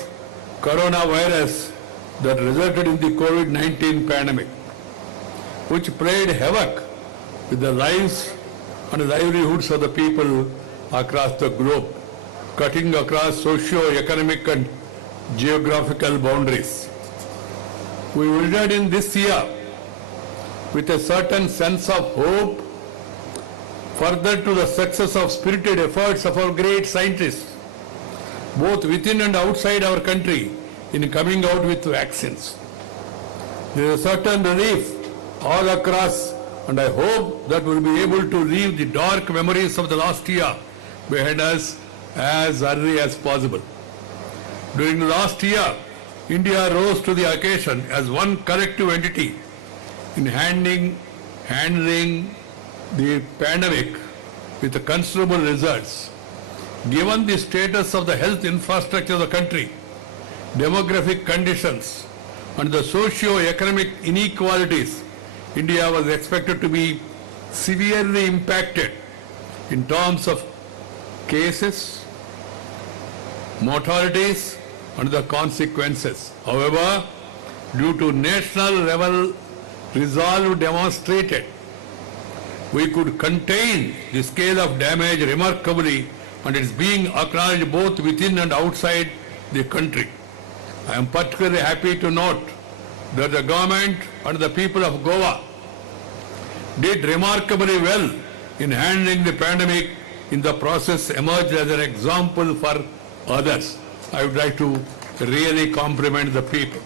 coronavirus that resulted in the COVID-19 pandemic, which played havoc with the lives and livelihoods of the people across the globe, cutting across socio-economic and geographical boundaries. We wilted in this year with a certain sense of hope, further to the success of spirited efforts of our great scientists, both within and outside our country, in coming out with vaccines. There is a certain relief all across, and I hope that we'll be able to leave the dark memories of the last year behind us as early as possible. During the last year, India rose to the occasion as one collective entity in handling the pandemic with considerable results. Given the status of the health infrastructure of the country, demographic conditions, and the socio-economic inequalities, India was expected to be severely impacted in terms of cases, mortalities, and the consequences. However, due to national level resolve demonstrated, we could contain the scale of damage remarkably, and it's being acknowledged both within and outside the country. I am particularly happy to note that the government and the people of Goa did remarkably well in handling the pandemic. In the process emerged as an example for others. I would like to really compliment the people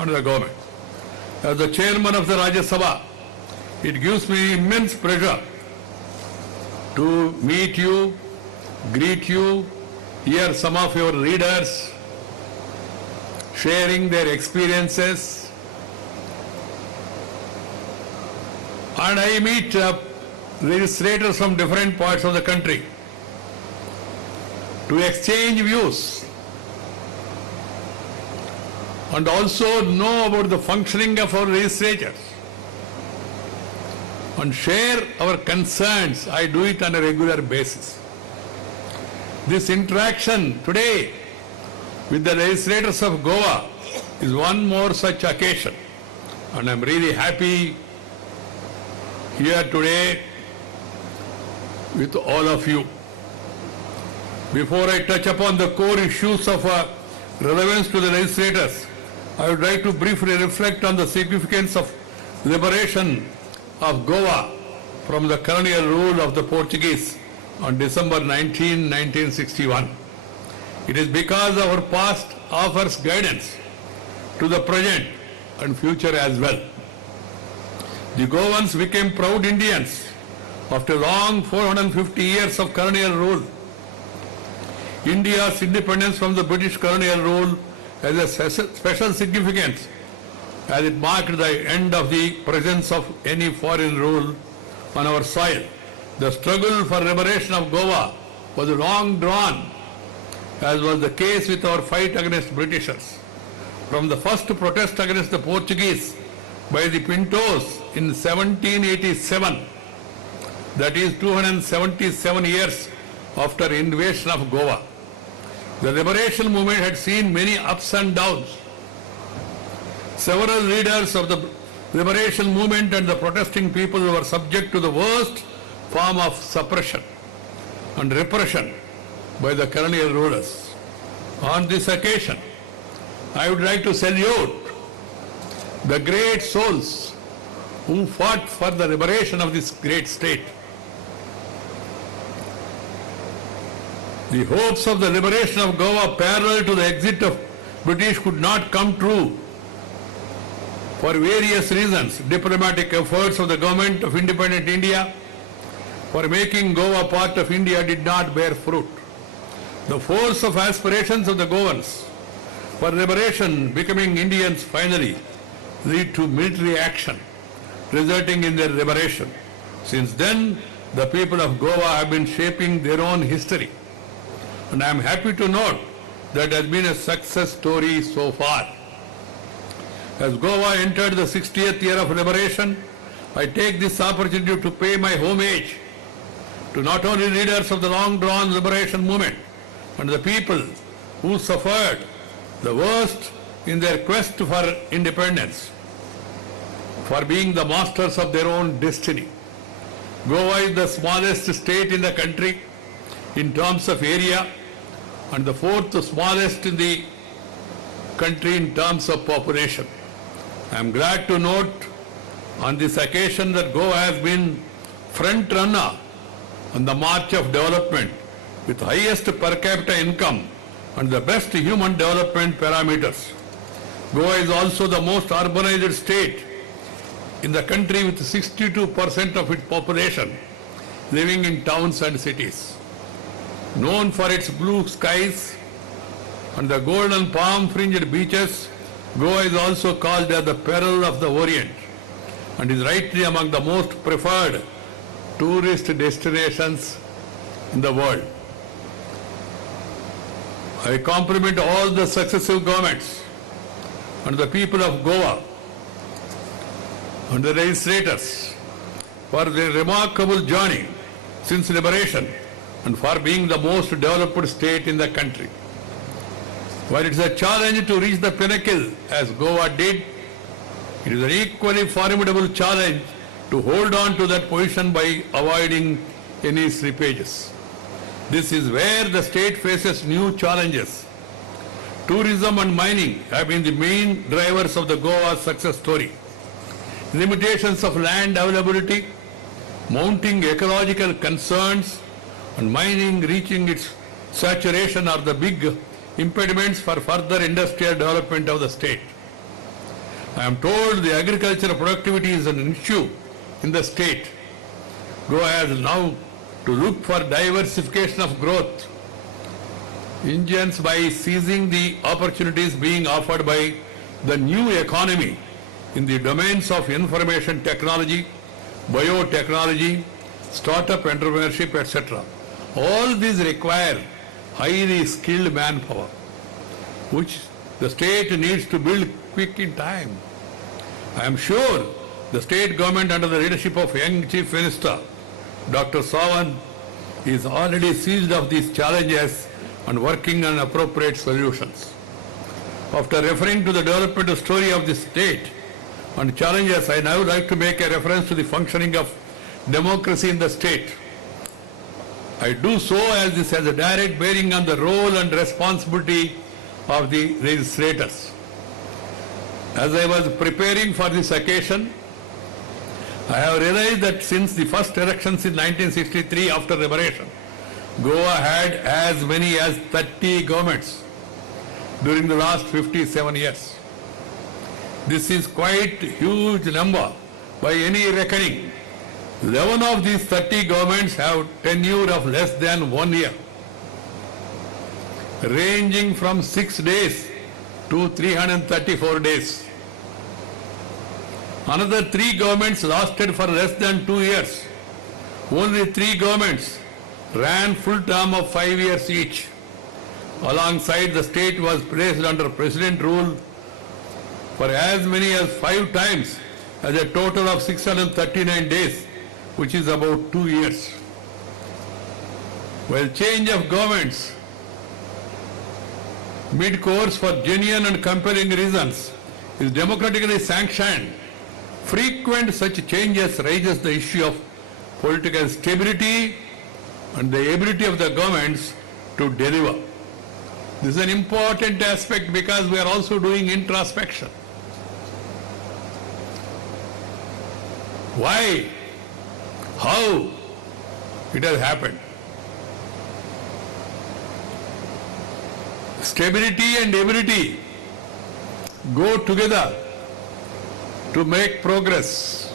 and the government. As the chairman of the Rajya Sabha, it gives me immense pleasure to meet you, greet you, hear some of your readers sharing their experiences. And I meet legislators from different parts of the country to exchange views and also know about the functioning of our legislatures and share our concerns. I do it on a regular basis. This interaction today with the legislators of Goa is one more such occasion, and I'm really happy here today with all of you. Before I touch upon the core issues of relevance to the legislators, I would like to briefly reflect on the significance of liberation of Goa from the colonial rule of the Portuguese on December 19, 1961. It is because our past offers guidance to the present and future as well. The Goans became proud Indians after long 450 years of colonial rule. India's independence from the British colonial rule has a special significance as it marked the end of the presence of any foreign rule on our soil. The struggle for liberation of Goa was long drawn, as was the case with our fight against Britishers. From the first protest against the Portuguese by the Pintos in 1787, that is 277 years after invasion of Goa, the liberation movement had seen many ups and downs. Several leaders of the liberation movement and the protesting people were subject to the worst form of suppression and repression by the colonial rulers. On this occasion, I would like to salute the great souls who fought for the liberation of this great state. The hopes of the liberation of Goa parallel to the exit of British could not come true for various reasons. Diplomatic efforts of the government of independent India for making Goa part of India did not bear fruit. The force of aspirations of the Goans for liberation becoming Indians finally lead to military action, resulting in their liberation. Since then, the people of Goa have been shaping their own history. And I am happy to note that has been a success story so far. As Goa entered the 60th year of liberation, I take this opportunity to pay my homage to not only leaders of the long-drawn liberation movement and the people who suffered the worst in their quest for independence, for being the masters of their own destiny. Goa is the smallest state in the country in terms of area and the fourth smallest in the country in terms of population. I am glad to note on this occasion that Goa has been front runner on the march of development with highest per capita income and the best human development parameters. Goa is also the most urbanized state in the country with 62% of its population living in towns and cities. Known for its blue skies and the golden palm-fringed beaches, Goa is also called as the Pearl of the Orient and is rightly among the most preferred tourist destinations in the world. I compliment all the successive governments and the people of Goa and the legislators for their remarkable journey since liberation and for being the most developed state in the country. While it is a challenge to reach the pinnacle as Goa did, it is an equally formidable challenge to hold on to that position by avoiding any slippages. This is where the state faces new challenges. Tourism and mining have been the main drivers of the Goa success story. Limitations of land availability, mounting ecological concerns, and mining reaching its saturation are the big impediments for further industrial development of the state. I am told the agricultural productivity is an issue in the state. Goa has now to look for diversification of growth engines by seizing the opportunities being offered by the new economy in the domains of information technology, biotechnology, startup entrepreneurship, etc. All these require highly skilled manpower, which the state needs to build quick in time. I am sure the state government under the leadership of young Chief Minister, Dr. Sawan, is already seized of these challenges and working on appropriate solutions. After referring to the development story of the state and challenges, I now like to make a reference to the functioning of democracy in the state. I do so as this has a direct bearing on the role and responsibility of the legislators. As I was preparing for this occasion, I have realized that since the first elections in 1963 after liberation, Goa had as many as 30 governments during the last 57 years. This is quite a huge number by any reckoning. 11 of these 30 governments have tenure of less than 1 year, ranging from 6 days to 334 days. Another 3 governments lasted for less than 2 years. Only 3 governments ran full term of 5 years each. Alongside, the state was placed under president rule for as many as 5 times, as a total of 639 days, which is about 2 years. While change of governments mid-course for genuine and compelling reasons is democratically sanctioned, frequent such changes raises the issue of political stability and the ability of the governments to deliver. This is an important aspect because we are also doing introspection. Why? How it has happened? Stability and ability go together to make progress.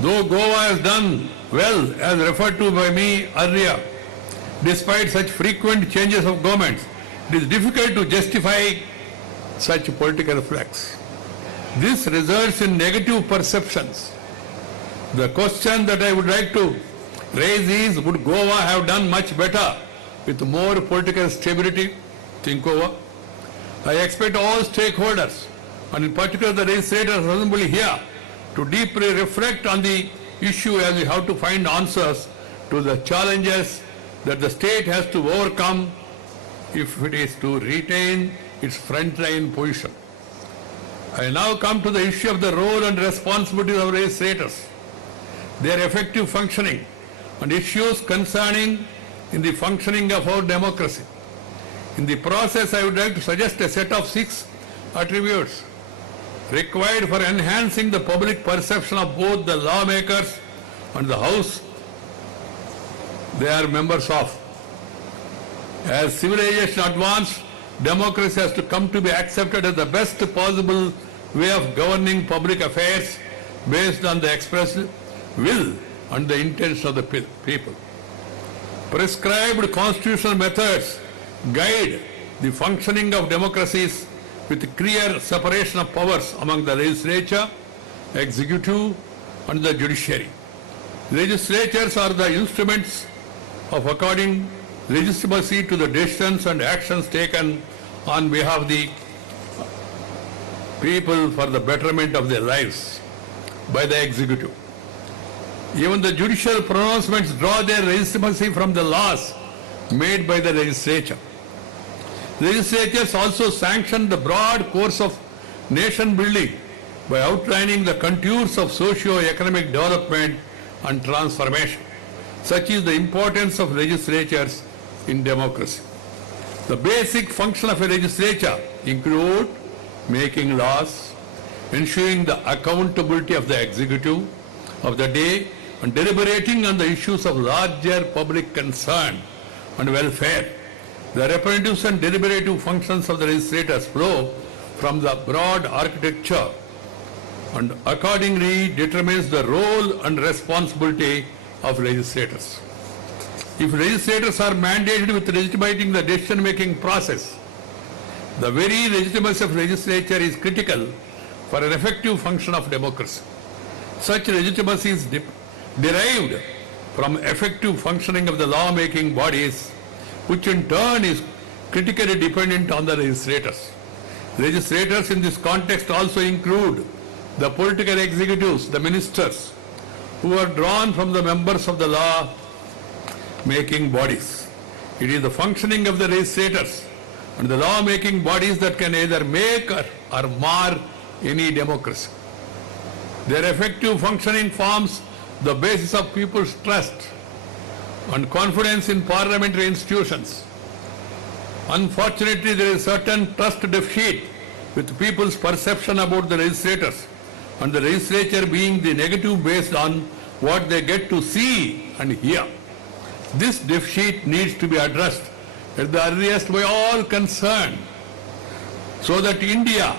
Though Goa has done well, as referred to by me earlier, despite such frequent changes of governments, it is difficult to justify such political flex. This results in negative perceptions. The question that I would like to raise is, would Goa have done much better with more political stability? Think over. I expect all stakeholders, and in particular the legislators assembly here, to deeply reflect on the issue as we have to find answers to the challenges that the state has to overcome if it is to retain its frontline position. I now come to the issue of the role and responsibility of legislators, their effective functioning, and issues concerning in the functioning of our democracy. In the process, I would like to suggest a set of 6 attributes required for enhancing the public perception of both the lawmakers and the House they are members of. As civilization advances, democracy has to come to be accepted as the best possible way of governing public affairs based on the expressed will and the intention of the people. Prescribed constitutional methods guide the functioning of democracies with clear separation of powers among the legislature, executive and the judiciary. Legislatures are the instruments of according legitimacy to the decisions and actions taken on behalf of the people for the betterment of their lives by the executive. Even the judicial pronouncements draw their legitimacy from the laws made by the legislature. Legislatures also sanction the broad course of nation building by outlining the contours of socio-economic development and transformation. Such is the importance of legislatures in democracy. The basic function of a legislature include making laws, ensuring the accountability of the executive of the day, and deliberating on the issues of larger public concern and welfare. The representative and deliberative functions of the legislators flow from the broad architecture and accordingly determines the role and responsibility of legislators. If legislators are mandated with legitimating the decision-making process, the very legitimacy of legislature is critical for an effective function of democracy. Such legitimacy is derived from effective functioning of the law-making bodies, which in turn is critically dependent on the legislators. Legislators in this context also include the political executives, the ministers, who are drawn from the members of the law-making bodies. It is the functioning of the legislators and the law-making bodies that can either make or mar any democracy. Their effective functioning forms the basis of people's trust and confidence in parliamentary institutions. Unfortunately, there is certain trust deficit with people's perception about the legislators, and the legislature being the negative based on what they get to see and hear. This deficit needs to be addressed at the earliest by all concerned, so that India,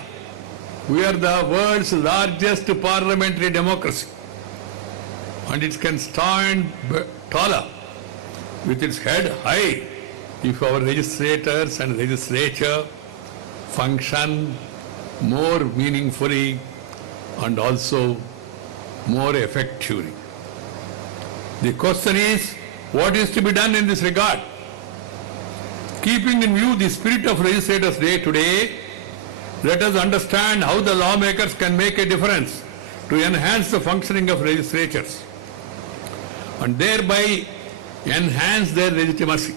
we are the world's largest parliamentary democracy, and it can stand taller with its head high if our legislators and legislature function more meaningfully and also more effectively. The question is, what is to be done in this regard? Keeping in view the spirit of Legislators' Day today, let us understand how the lawmakers can make a difference to enhance the functioning of legislatures and thereby enhance their legitimacy.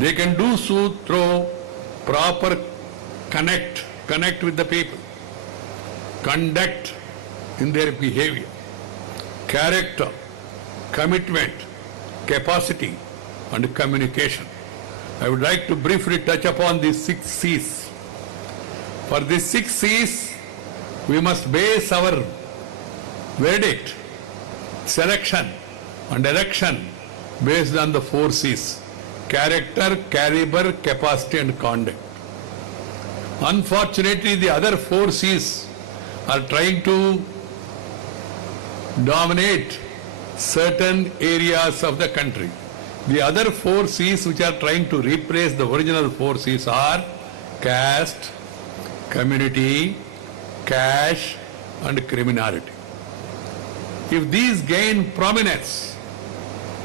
They can do so through proper connect with the people, conduct in their behavior, character, commitment, capacity, and communication. I would like to briefly touch upon these 6 C's. For these 6 C's, we must base our verdict, selection, and election based on the 4 C's: character, caliber, capacity, and conduct. Unfortunately, the other 4 C's are trying to dominate certain areas of the country. The other 4 C's which are trying to replace the original 4 C's are caste, community, cash, and criminality. If these gain prominence,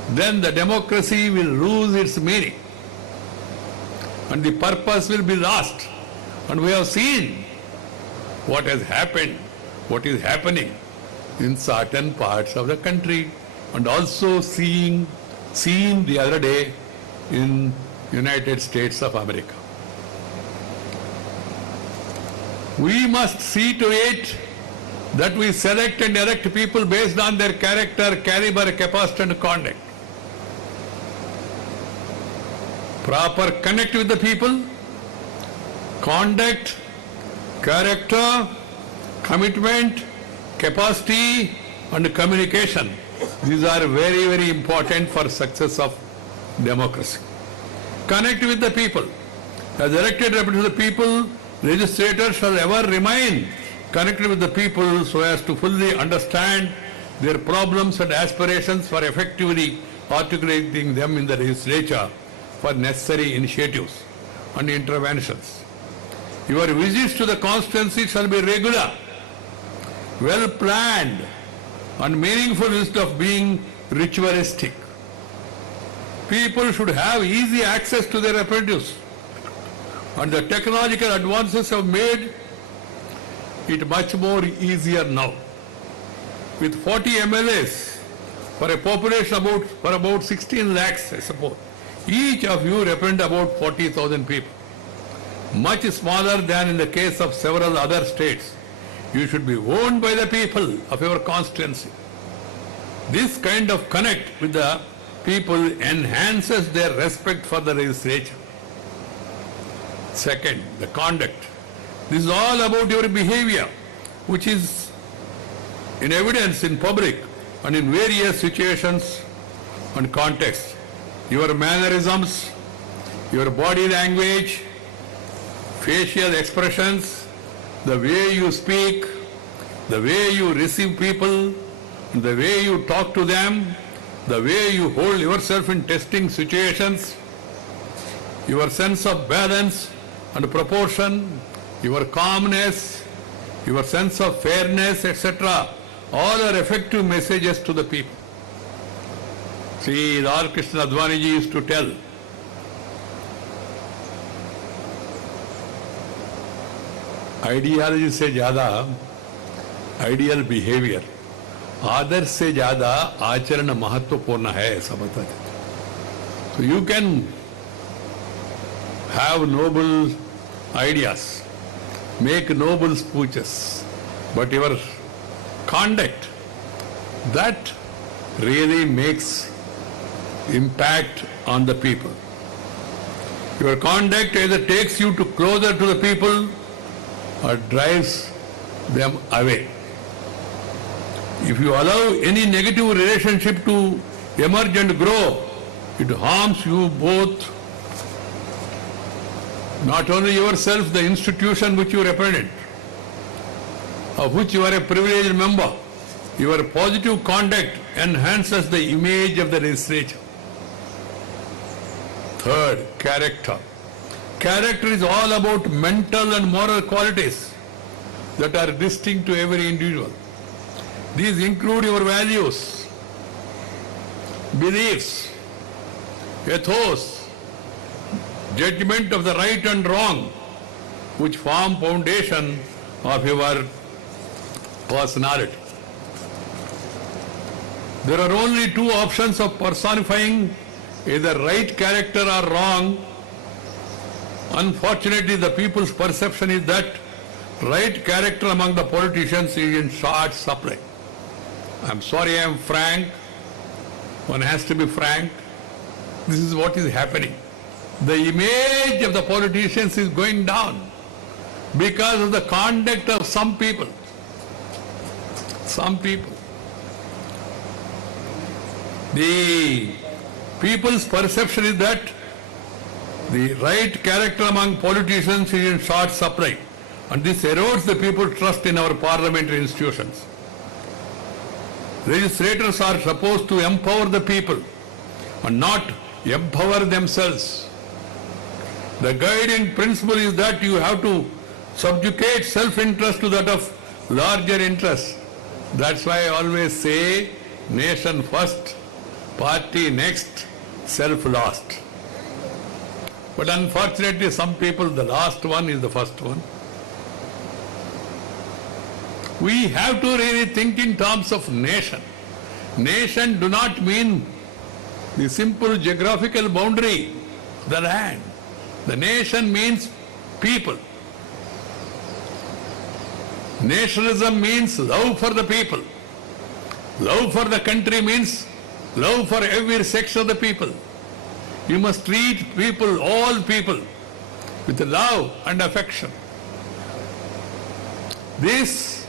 then the democracy will lose its meaning and the purpose will be lost. And we have seen what has happened, what is happening in certain parts of the country, and also seen the other day in United States of America. We must see to it that we select and elect people based on their character, caliber, capacity, and conduct. Proper connect with the people, conduct, character, commitment, capacity, and communication. These are very, very important for success of democracy. Connect with the people. As elected representatives of the people, legislators shall ever remain connected with the people so as to fully understand their problems and aspirations for effectively articulating them in the legislature for necessary initiatives and interventions. Your visits to the constituency shall be regular, well planned, and meaningful instead of being ritualistic. People should have easy access to their representatives, and the technological advances have made it much more easier now. With 40 MLAs for a population for about 16 lakhs, I suppose, each of you represent about 40,000 people. Much smaller than in the case of several other states. You should be owned by the people of your constituency. This kind of connect with the people enhances their respect for the legislature. Second, the conduct. This is all about your behavior, which is in evidence in public and in various situations and contexts. Your mannerisms, your body language, facial expressions, the way you speak, the way you receive people, the way you talk to them, the way you hold yourself in testing situations, your sense of balance and proportion, your calmness, your sense of fairness, etc. All are effective messages to the people. See, Lord Krishna Advaniji used to tell, ideology से ज्यादा ideal behaviour, आदर्श से ज्यादा आचरण महत्वपूर्ण है, ऐसा बताते थे. So you can have noble ideas, make noble speeches, but your conduct, that really makes impact on the people. Your conduct either takes you to closer to the people or drives them away. If you allow any negative relationship to emerge and grow, it harms you both, not only yourself, the institution which you represent, of which you are a privileged member. Your positive conduct enhances the image of the legislature. Third, character. Character is all about mental and moral qualities that are distinct to every individual. These include your values, beliefs, ethos, judgment of the right and wrong, which form foundation of your personality. There are only two options of personifying either right character or wrong. Unfortunately, the people's perception is that right character among the politicians is in short supply. I'm sorry, I am frank. One has to be frank. This is what is happening. The image of the politicians is going down because of the conduct of some people. Some people. The people's perception is that the right character among politicians is in short supply, and this erodes the people's trust in our parliamentary institutions. Legislators are supposed to empower the people and not empower themselves. The guiding principle is that you have to subjugate self-interest to that of larger interest. That's why I always say, nation first, party next, self last. But unfortunately, some people, the last one is the first one. We have to really think in terms of nation. Nation do not mean the simple geographical boundary, the land. The nation means people. Nationalism means love for the people. Love for the country means love for every section of the people. You must treat people, all people, with love and affection. This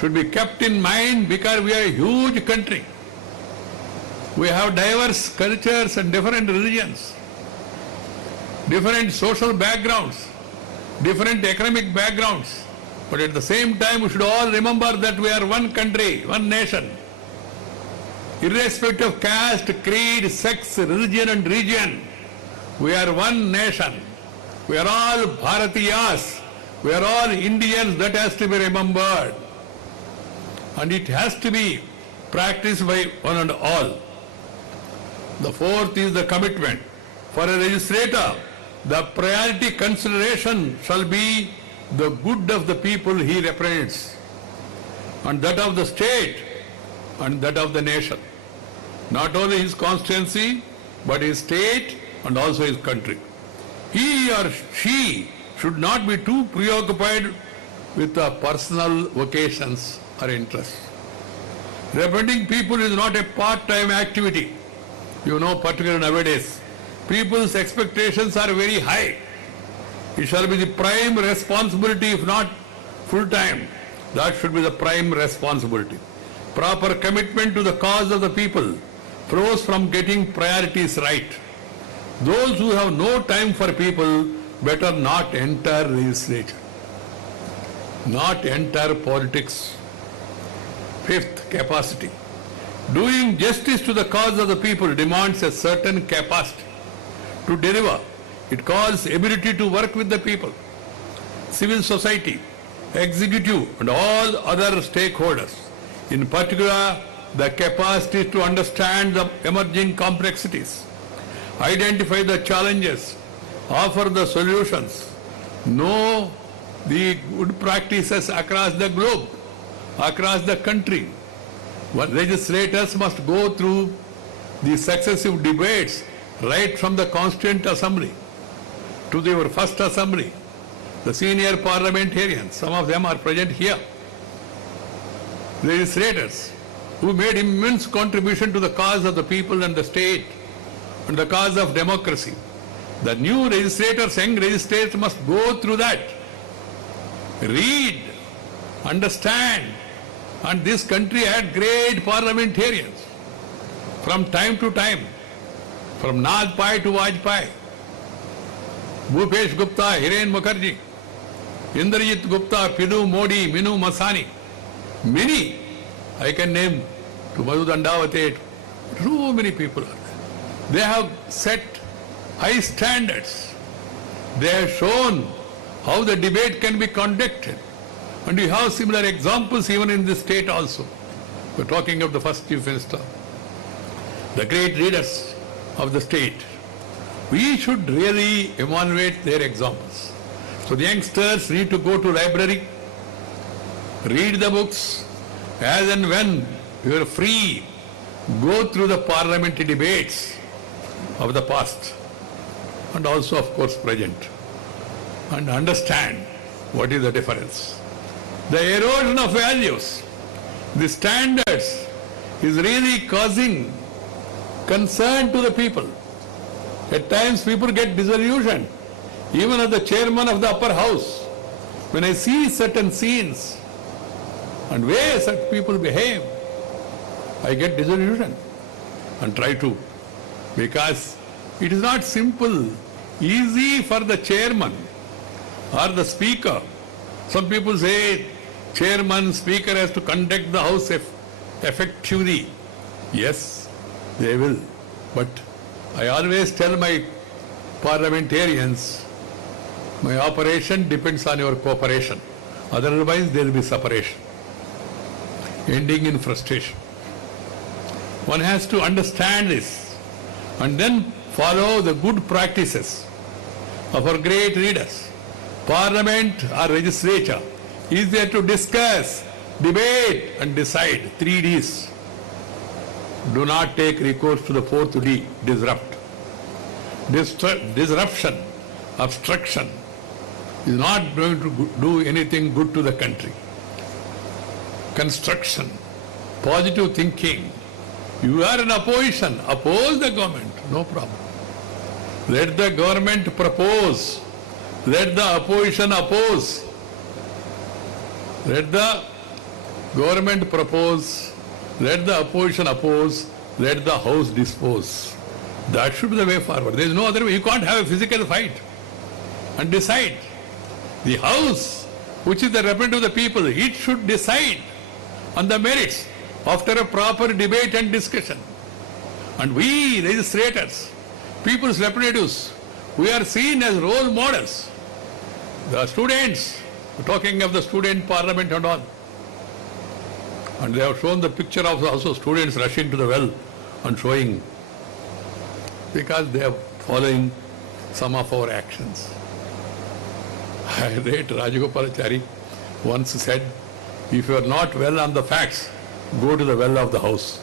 should be kept in mind because we are a huge country. We have diverse cultures and different religions, different social backgrounds, different economic backgrounds. But at the same time, we should all remember that we are one country, one nation. Irrespective of caste, creed, sex, religion and region, we are one nation. We are all Bharatiyas. We are all Indians. That has to be remembered. And it has to be practiced by one and all. The fourth is the commitment. For a legislator, the priority consideration shall be the good of the people he represents, and that of the state, and that of the nation. Not only his constituency, but his state and also his country. He or she should not be too preoccupied with personal vocations or interests. Representing people is not a part-time activity. You know, particularly nowadays, people's expectations are very high. It shall be the prime responsibility, if not full-time. That should be the prime responsibility. Proper commitment to the cause of the people flows from getting priorities right. Those who have no time for people better not enter legislature. not entire politics. Fifth, capacity. Doing justice to the cause of the people demands a certain capacity to deliver. It calls ability to work with the people, civil society, executive and all other stakeholders. In particular, the capacity to understand the emerging complexities, identify the challenges, offer the solutions, know the good practices across the globe, across the country. Legislators must go through the successive debates right from the Constituent Assembly to their first assembly. The senior parliamentarians, some of them are present here. Legislators who made immense contribution to the cause of the people and the state and the cause of democracy. The new legislators, young legislators must go through that. Read, understand. And this country had great parliamentarians from time to time, from Najpai to Vajpai, Bhupesh Gupta, Hiren Mukherjee, Indrajit Gupta, Pidu Modi, Minu Masani. Many, I can name, to Madhu Dandavate, too many people are there. They have set high standards. They have shown how the debate can be conducted. And we have similar examples even in this state also. We're talking of the first Chief Minister, the great leaders of the state. We should really evaluate their examples. So the youngsters need to go to library, read the books, as and when you are free, go through the parliamentary debates of the past and also of course present, and understand what is the difference. The erosion of values, the standards is really causing concern to the people. At times people get disillusioned. Even as the chairman of the upper house, when I see certain scenes and way such people behave, I get disillusioned and try to, because it is not simple, easy for the chairman or the speaker. Some people say chairman, speaker has to conduct the house effectively. Yes, they will. But I always tell my parliamentarians, my operation depends on your cooperation. Otherwise there will be separation, ending in frustration. One has to understand this and then follow the good practices of our great leaders. Parliament or legislature is there to discuss, debate and decide. 3 Ds. Do not take recourse to the 4th D, disrupt. Disruption, obstruction is not going to do anything good to the country. Construction, positive thinking. You are in opposition, oppose the government, no problem. Let the government propose. Let the opposition oppose. Let the government propose. Let the opposition oppose. Let the house dispose. That should be the way forward. There is no other way. You can't have a physical fight and decide. The house, which is the representative of the people, it should decide on the merits after a proper debate and discussion. And we, legislators, people's representatives, we are seen as role models. The students, talking of the student parliament and all. And they have shown the picture of also students rushing to the well and showing, because they are following some of our actions. I read Rajagopalachari once said, if you are not well on the facts, go to the well of the house.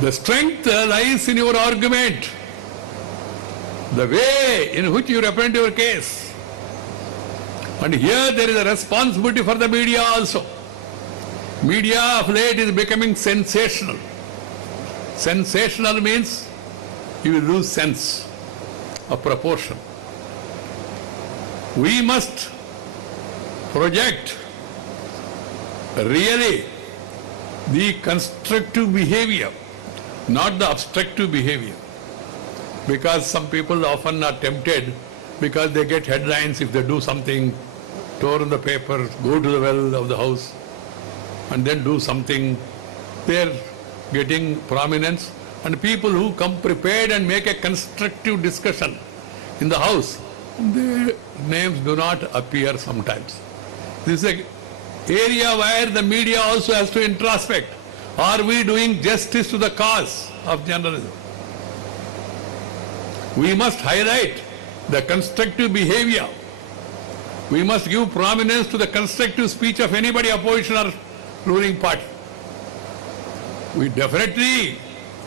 The strength lies in your argument, the way in which you represent your case. And here there is a responsibility for the media also. Media of late is becoming sensational. Sensational means you will lose sense of proportion. We must project really the constructive behavior, not the obstructive behavior. Because some people often are tempted because they get headlines if they do something, tore in the paper, go to the well of the house, and then do something. They're getting prominence. And people who come prepared and make a constructive discussion in the house, their names do not appear sometimes. This is an area where the media also has to introspect. Are we doing justice to the cause of journalism? We must highlight the constructive behavior. We must give prominence to the constructive speech of anybody opposition or ruling party.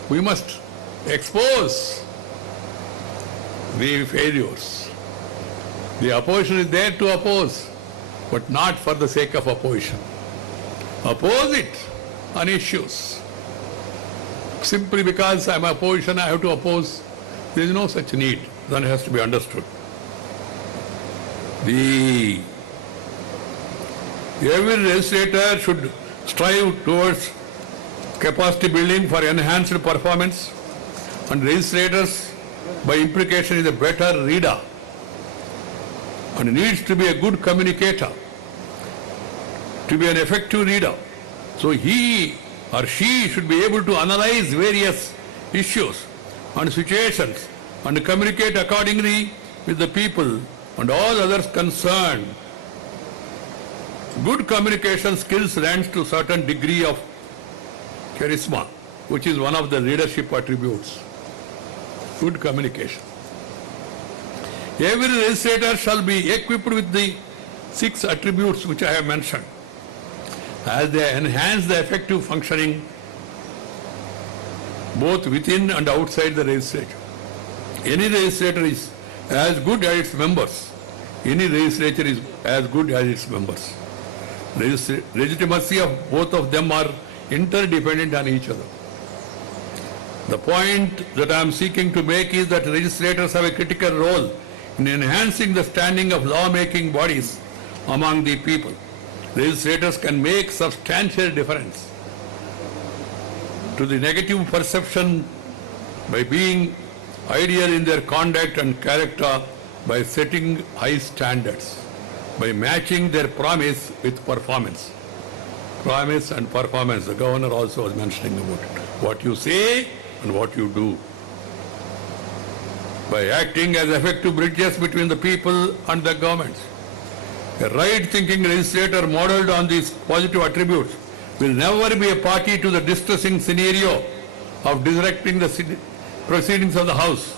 We must expose the failures. The opposition is there to oppose, but not for the sake of opposition. Oppose it on issues. Simply because I'm opposition, I have to oppose. There is no such need. That has to be understood. Every legislator should strive towards capacity building for enhanced performance, and legislators by implication is a better reader and needs to be a good communicator, to be an effective reader. So he or she should be able to analyze various issues and situations and communicate accordingly with the people and all others concerned. Good communication skills lends to certain degree of charisma, which is one of the leadership attributes. Good communication. Every legislator shall be equipped with the 6 attributes which I have mentioned, as they enhance the effective functioning both within and outside the legislature. Any legislator is as good as its members. Any legislature is as good as its members. Legitimacy of both of them are interdependent on each other. The point that I am seeking to make is that legislators have a critical role in enhancing the standing of lawmaking bodies among the people. Legislators can make substantial difference to the negative perception by being ideal in their conduct and character, by setting high standards, by matching their promise with performance. Promise and performance, the governor also was mentioning about it. What you say and what you do. By acting as effective bridges between the people and the governments. A right-thinking legislator modeled on these positive attributes will never be a party to the distressing scenario of disrupting the proceedings of the House.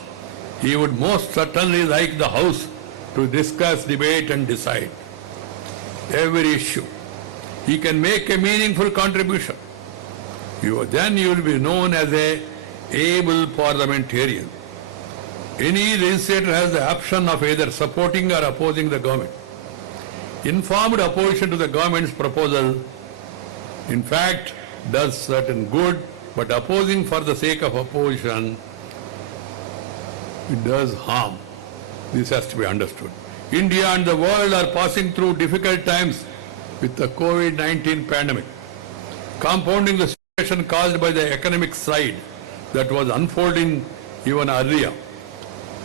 He would most certainly like the House to discuss, debate and decide every issue. He can make a meaningful contribution. Then you will be known as an able parliamentarian. Any legislator has the option of either supporting or opposing the government. Informed opposition to the government's proposal, in fact, does certain good, but opposing for the sake of opposition, it does harm. This has to be understood. India and the world are passing through difficult times with the COVID-19 pandemic, compounding the situation caused by the economic side that was unfolding even earlier.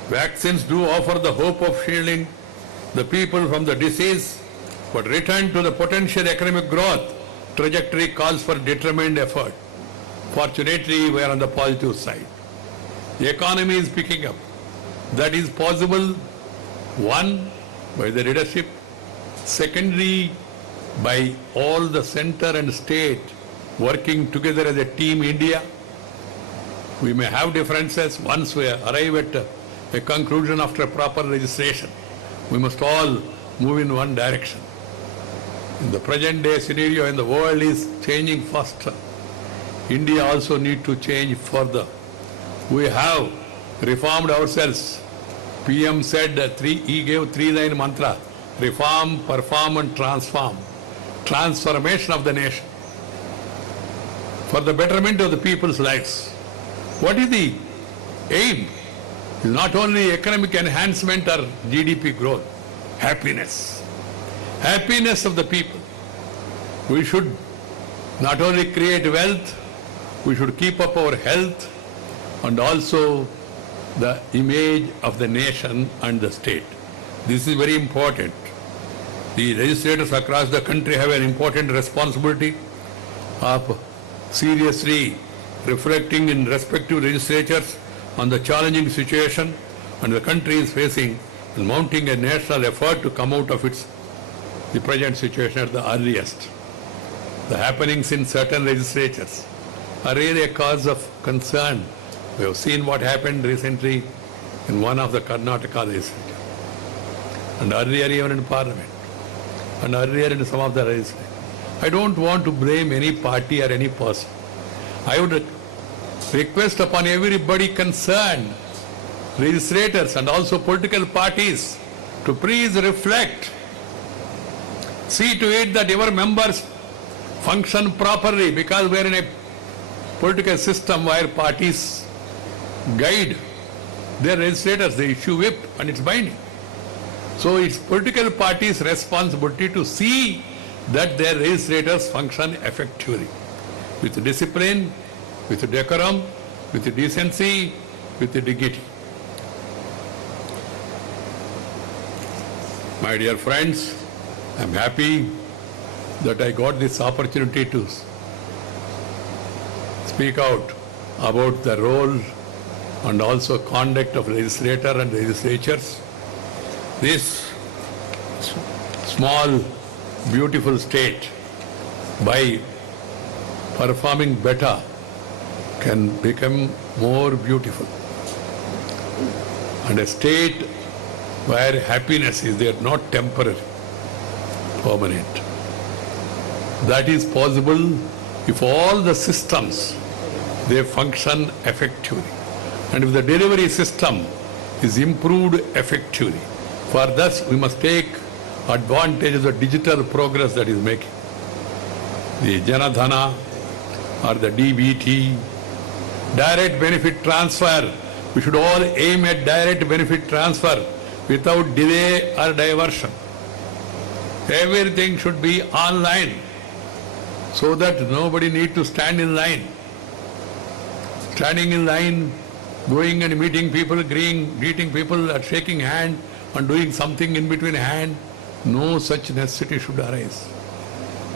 Vaccines do offer the hope of shielding the people from the disease, but return to the potential economic growth trajectory calls for determined effort. Fortunately, we are on the positive side. The economy is picking up. That is possible, one, by the leadership, secondly, by all the center and state working together as a team India. We may have differences. Once we arrive at a conclusion after a proper legislation, we must all move in one direction. In the present day scenario, and the world is changing faster, India also needs to change further. We have reformed ourselves. PM said he gave 3-line mantra: reform, perform and transform. Transformation of the nation for the betterment of the people's lives. What is the aim? It's not only economic enhancement or GDP growth. Happiness. Happiness of the people. We should not only create wealth, we should keep up our health and also the image of the nation and the state. This is very important. The legislators across the country have an important responsibility of seriously reflecting in respective legislatures on the challenging situation and the country is facing and mounting a national effort to come out of the present situation at the earliest. The happenings in certain legislatures are really a cause of concern. We have seen what happened recently in one of the Karnataka legislatures, and earlier even in Parliament, and earlier in some of the legislatures. I don't want to blame any party or any person. I would request upon everybody concerned, legislators and also political parties, to please reflect. See to it that your members function properly, because we are in a political system where parties guide their legislators, they issue whip and it's binding. So it's political parties' responsibility to see that their legislators function effectively, with discipline, with decorum, with decency, with dignity. My dear friends, I'm happy that I got this opportunity to speak out about the role and also conduct of legislator and legislatures. This small, beautiful state, by performing better, can become more beautiful. And a state where happiness is there, not temporary, permanent. That is possible if all the systems, they function effectively. And if the delivery system is improved effectively. For this, we must take advantage of the digital progress that is making. The Janadhana or the DBT, direct benefit transfer. We should all aim at direct benefit transfer without delay or diversion. Everything should be online so that nobody need to stand in line. Standing in line, going and meeting people, greeting people, or shaking hand and doing something in between hand, no such necessity should arise.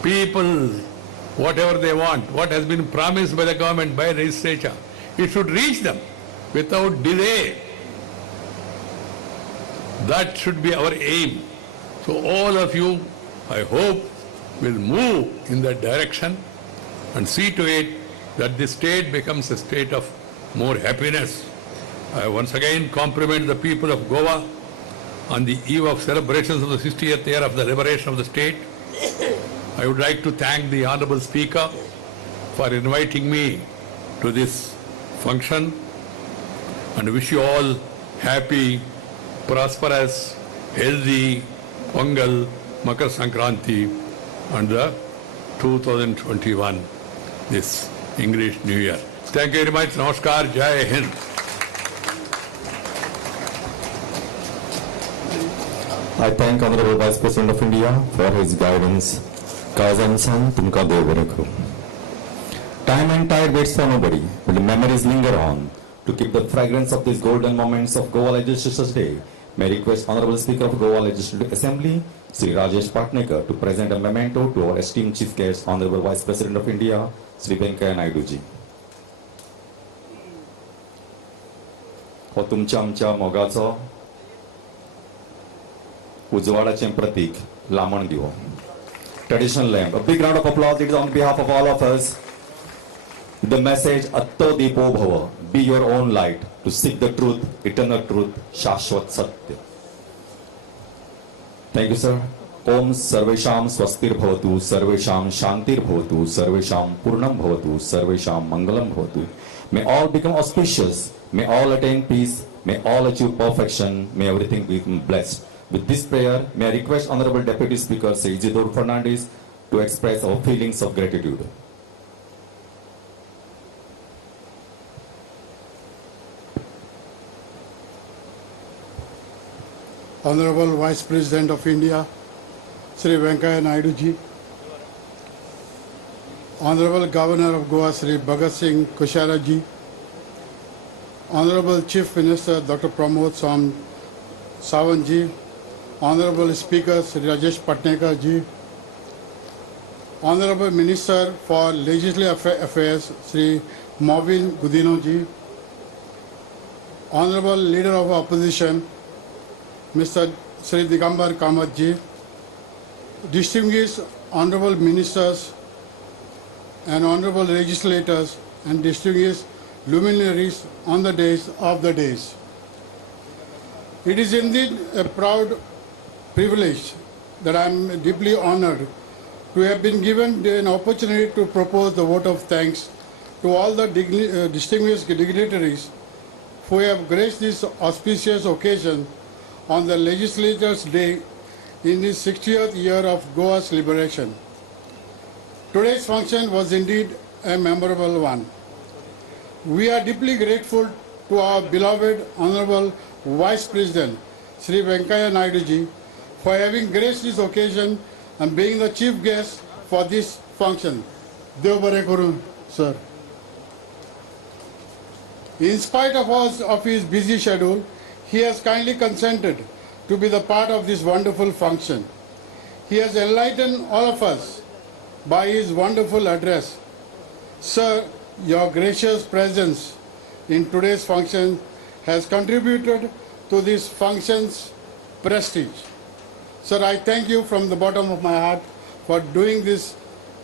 People, whatever they want, what has been promised by the government, by legislature, it should reach them without delay. That should be our aim. So all of you, I hope, will move in that direction and see to it that this state becomes a state of more happiness. I once again compliment the people of Goa on the eve of celebrations of the 60th year of the liberation of the state. I would like to thank the Honorable Speaker for inviting me to this function and wish you all happy, prosperous, healthy Pongal, Makar Sankranti and the 2021, this English New Year. Thank you very much. Namaskar. Jai Hind. I thank Honorable Vice President of India for his guidance. Kazan-san, tumka devare karo. Time and tide waits for nobody, but the memories linger on. To keep the fragrance of these golden moments of Goa Legislatures Day, may I request Honorable Speaker of Goa Legislative Assembly, Sri Rajesh Patnaikar, to present a memento to our esteemed Chief Guest, Honorable Vice President of India, Sri Venkaiah Naidu ji. हो तुमच्या आमच्या मोगाचो उजवाडाचें प्रतीक लामण दिवो. Traditional lamp. A big round of applause. It is on behalf of all of us. The message Atto Deepo Bhava. Be your own light to seek the truth, eternal truth, Shashwat Satya. Thank you, sir. Om Sarvesham Swastir Bhavatu, Sarvesham Shantir Bhavatu, Sarvesham Purnam Bhavatu, Sarvesham Mangalam Bhavatu. May all become auspicious. May all attain peace. May all achieve perfection. May everything be blessed. With this prayer, may I request Honorable Deputy Speaker Sri Isidore Fernandes to express our feelings of gratitude. Honorable Vice President of India, Sri Venkaiah Naidu ji, Honorable Governor of Goa, Sri Bhagat Singh Koshara ji, Honorable Chief Minister Dr. Pramod Sawant ji, Honorable Speaker Sri Rajesh Patnaikar ji, Honorable Minister for Legislative Affairs Sri Mavin Gudino ji, Honorable Leader of Opposition Mr. Sri Digambar Kamath ji, distinguished Honorable Ministers and Honorable Legislators and distinguished luminaries on the days of the days. It is indeed a proud privilege that I am deeply honored to have been given an opportunity to propose the vote of thanks to all the distinguished dignitaries who have graced this auspicious occasion on the Legislature's Day in the 60th year of Goa's liberation. Today's function was indeed a memorable one. We are deeply grateful to our beloved Honorable Vice President Sri Venkaiah Naidu ji for having graced this occasion and being the chief guest for this function. Dev bare karu, sir. In spite of his busy schedule, he has kindly consented to be the part of this wonderful function. He has enlightened all of us by his wonderful address. Sir, your gracious presence in today's function has contributed to this function's prestige. Sir, I thank you from the bottom of my heart for doing us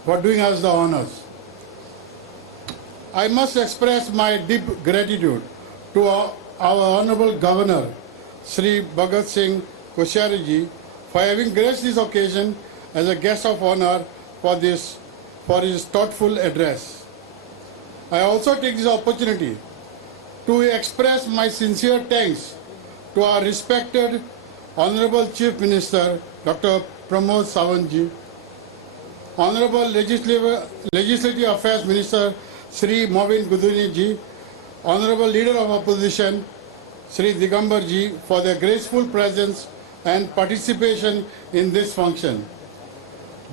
the honors. I must express my deep gratitude to our Honorable Governor, Sri Bhagat Singh Koshyari ji, for having graced this occasion as a guest of honor for his thoughtful address. I also take this opportunity to express my sincere thanks to our respected Honorable Chief Minister, Dr. Pramod Sawant ji, Honorable Legislative Affairs Minister, Sri Mavin Gudino ji, Honorable Leader of Opposition, Sri Digambar ji, for their graceful presence and participation in this function.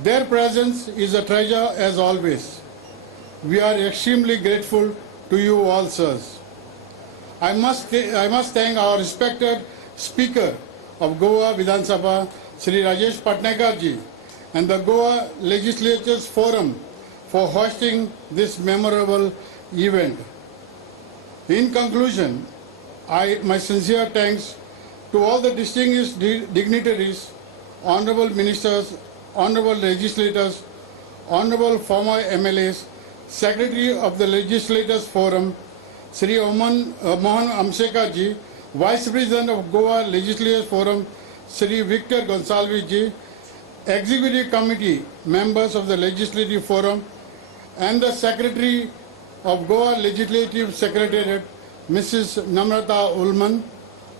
Their presence is a treasure as always. We are extremely grateful to you all, sirs. I must thank our respected Speaker of Goa Vidhan Sabha, Sri Rajesh Patnaikar ji, and the Goa Legislatures Forum for hosting this memorable event. In conclusion, my sincere thanks to all the distinguished dignitaries, honorable ministers, honorable legislators, honorable former MLAs, Secretary of the Legislators Forum, Sri Mohan Amsekar ji, Vice President of Goa Legislators Forum, Sri Victor Gonsalves ji, Executive Committee members of the Legislative Forum, and the Secretary of Goa Legislative Secretariat, Mrs. Namrata Ulman,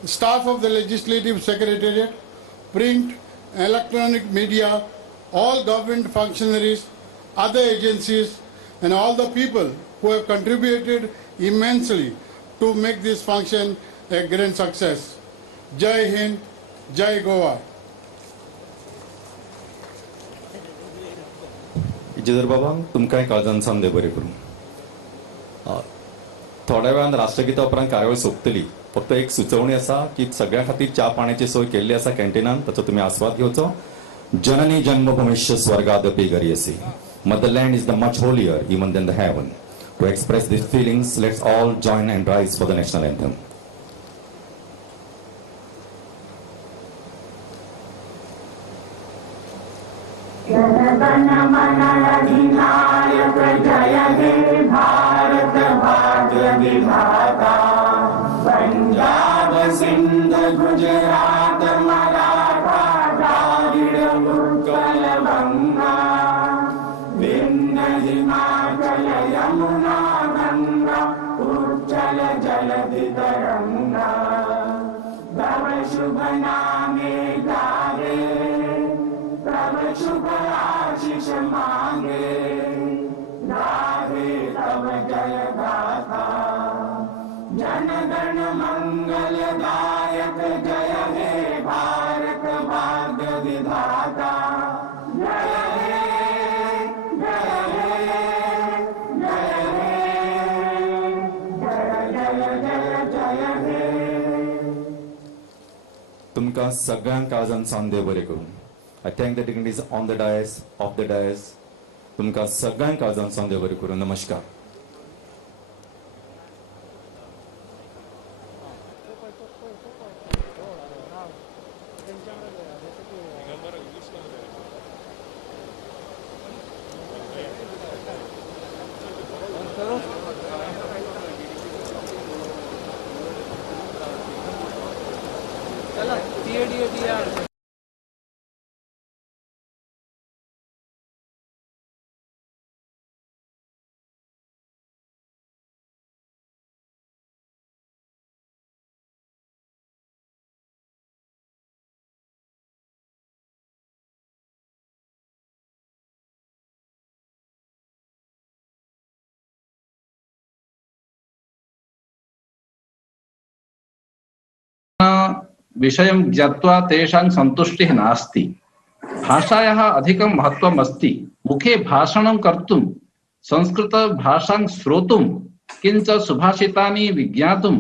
staff of the Legislative Secretariat, print, electronic media, all government functionaries, other agencies, and all the people who have contributed immensely to make this function a grand success. Jai Hind, Jai Goa. इजेदर बाबा तुमकां काळजान सावन देव बरें करूं. थोड्या वेळान राष्ट्रगीता उपरांत कार्यावळ सोंपतली. फक्त एक सुचोवणी आसा की सगळ्या खातीर च्या पाण्याची सोय केल्ली आसा कॅन्टिनान, ताचो तुमी आस्वाद घेवचो. जननी जन्मभूमिश्च स्वर्गादपि गरीयसी. Motherland is the much holier even than the heaven. To express these feelings, let's all join and rise for the national anthem. Punjab Sindh Gujarat Maratha Dravid Utkal बंगा विंध्य हिमाचल यमुना गंगा उच्चल जलधि तरंगा तव शुभ नामे गावे तव शुभ आशीष मांगे गावे तव जय गाथा जन गण मंगलदायक जय हे तुमकां सगळ्यांक काळजान सान देव बरें करूं. I thank the dignitaries on the dais, of the dais. तुमकां सगळ्यांक काळजान सान देव बरें करूं. नमस्कार. विषयं ज्ञात्वा तेषां सन्तुष्टिः नास्ति. भाषायाः अधिकं महत्त्वम् अस्ति. मुखे भाषणं कर्तुं, संस्कृतभाषां श्रोतुं, किञ्च सुभाषितानि विज्ञातुं,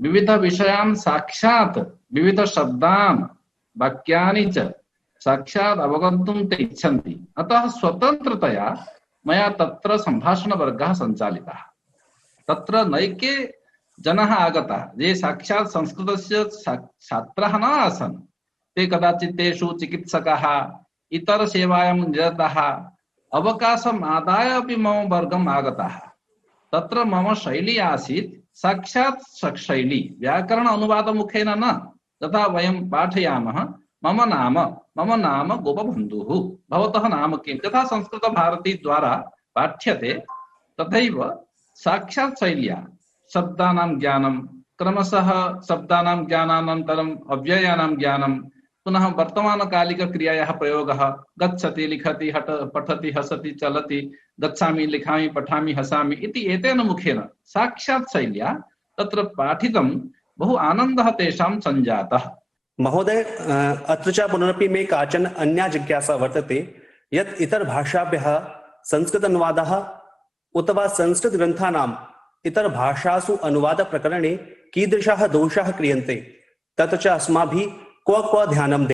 विविधविषयान् साक्षात् विविधशब्दान् वाक्यानि च साक्षात् अवगन्तुं ते इच्छन्ति. अतः स्वतन्त्रतया मया तत्र सम्भाषणवर्गः सञ्चालितः. तत्र नैके जनाः आगताः ये साक्षात् संस्कृतस्य छात्राः न आसन्. ते कदाचित् तेषु चिकित्सकाः, इतर सेवायां निरताः, अवकाशम् आदाय अपि मम वर्गम् आगताः. तत्र मम शैली आसीत् साक्षात् शैली, व्याकरण अनुवादमुखेन न. तथा वयं पाठयामः, मम नाम गोपबन्धुः, भवतः नाम किं, तथा संस्कृतभारती द्वारा पाठ्यते. तथैव साक्षात् शैल्या शब्दानां ज्ञानं, क्रमशः शब्दानां ज्ञानानन्तरम् अव्ययानां ज्ञानं, पुनः वर्तमानकालिकक्रियायाः प्रयोगः, गच्छति, लिखति, पठति, हसति, चलति, गच्छामि, लिखामि, पठामि, हसामि इति एतेन मुखेन साक्षात् शैल्या तत्र पाठितं. बहु आनन्दः तेषां सञ्जातः. महोदय, अत्र च पुनरपि मे काचन अन्या जिज्ञासा वर्तते यत् इतरभाषाभ्यः संस्कृतानुवादः उत वा संस्कृतग्रन्थानाम् इतरभाषासु अनुवादप्रकरणे कीदृशाः दोषाः क्रियन्ते, तत् च अस्माभिः क्व ध्यानं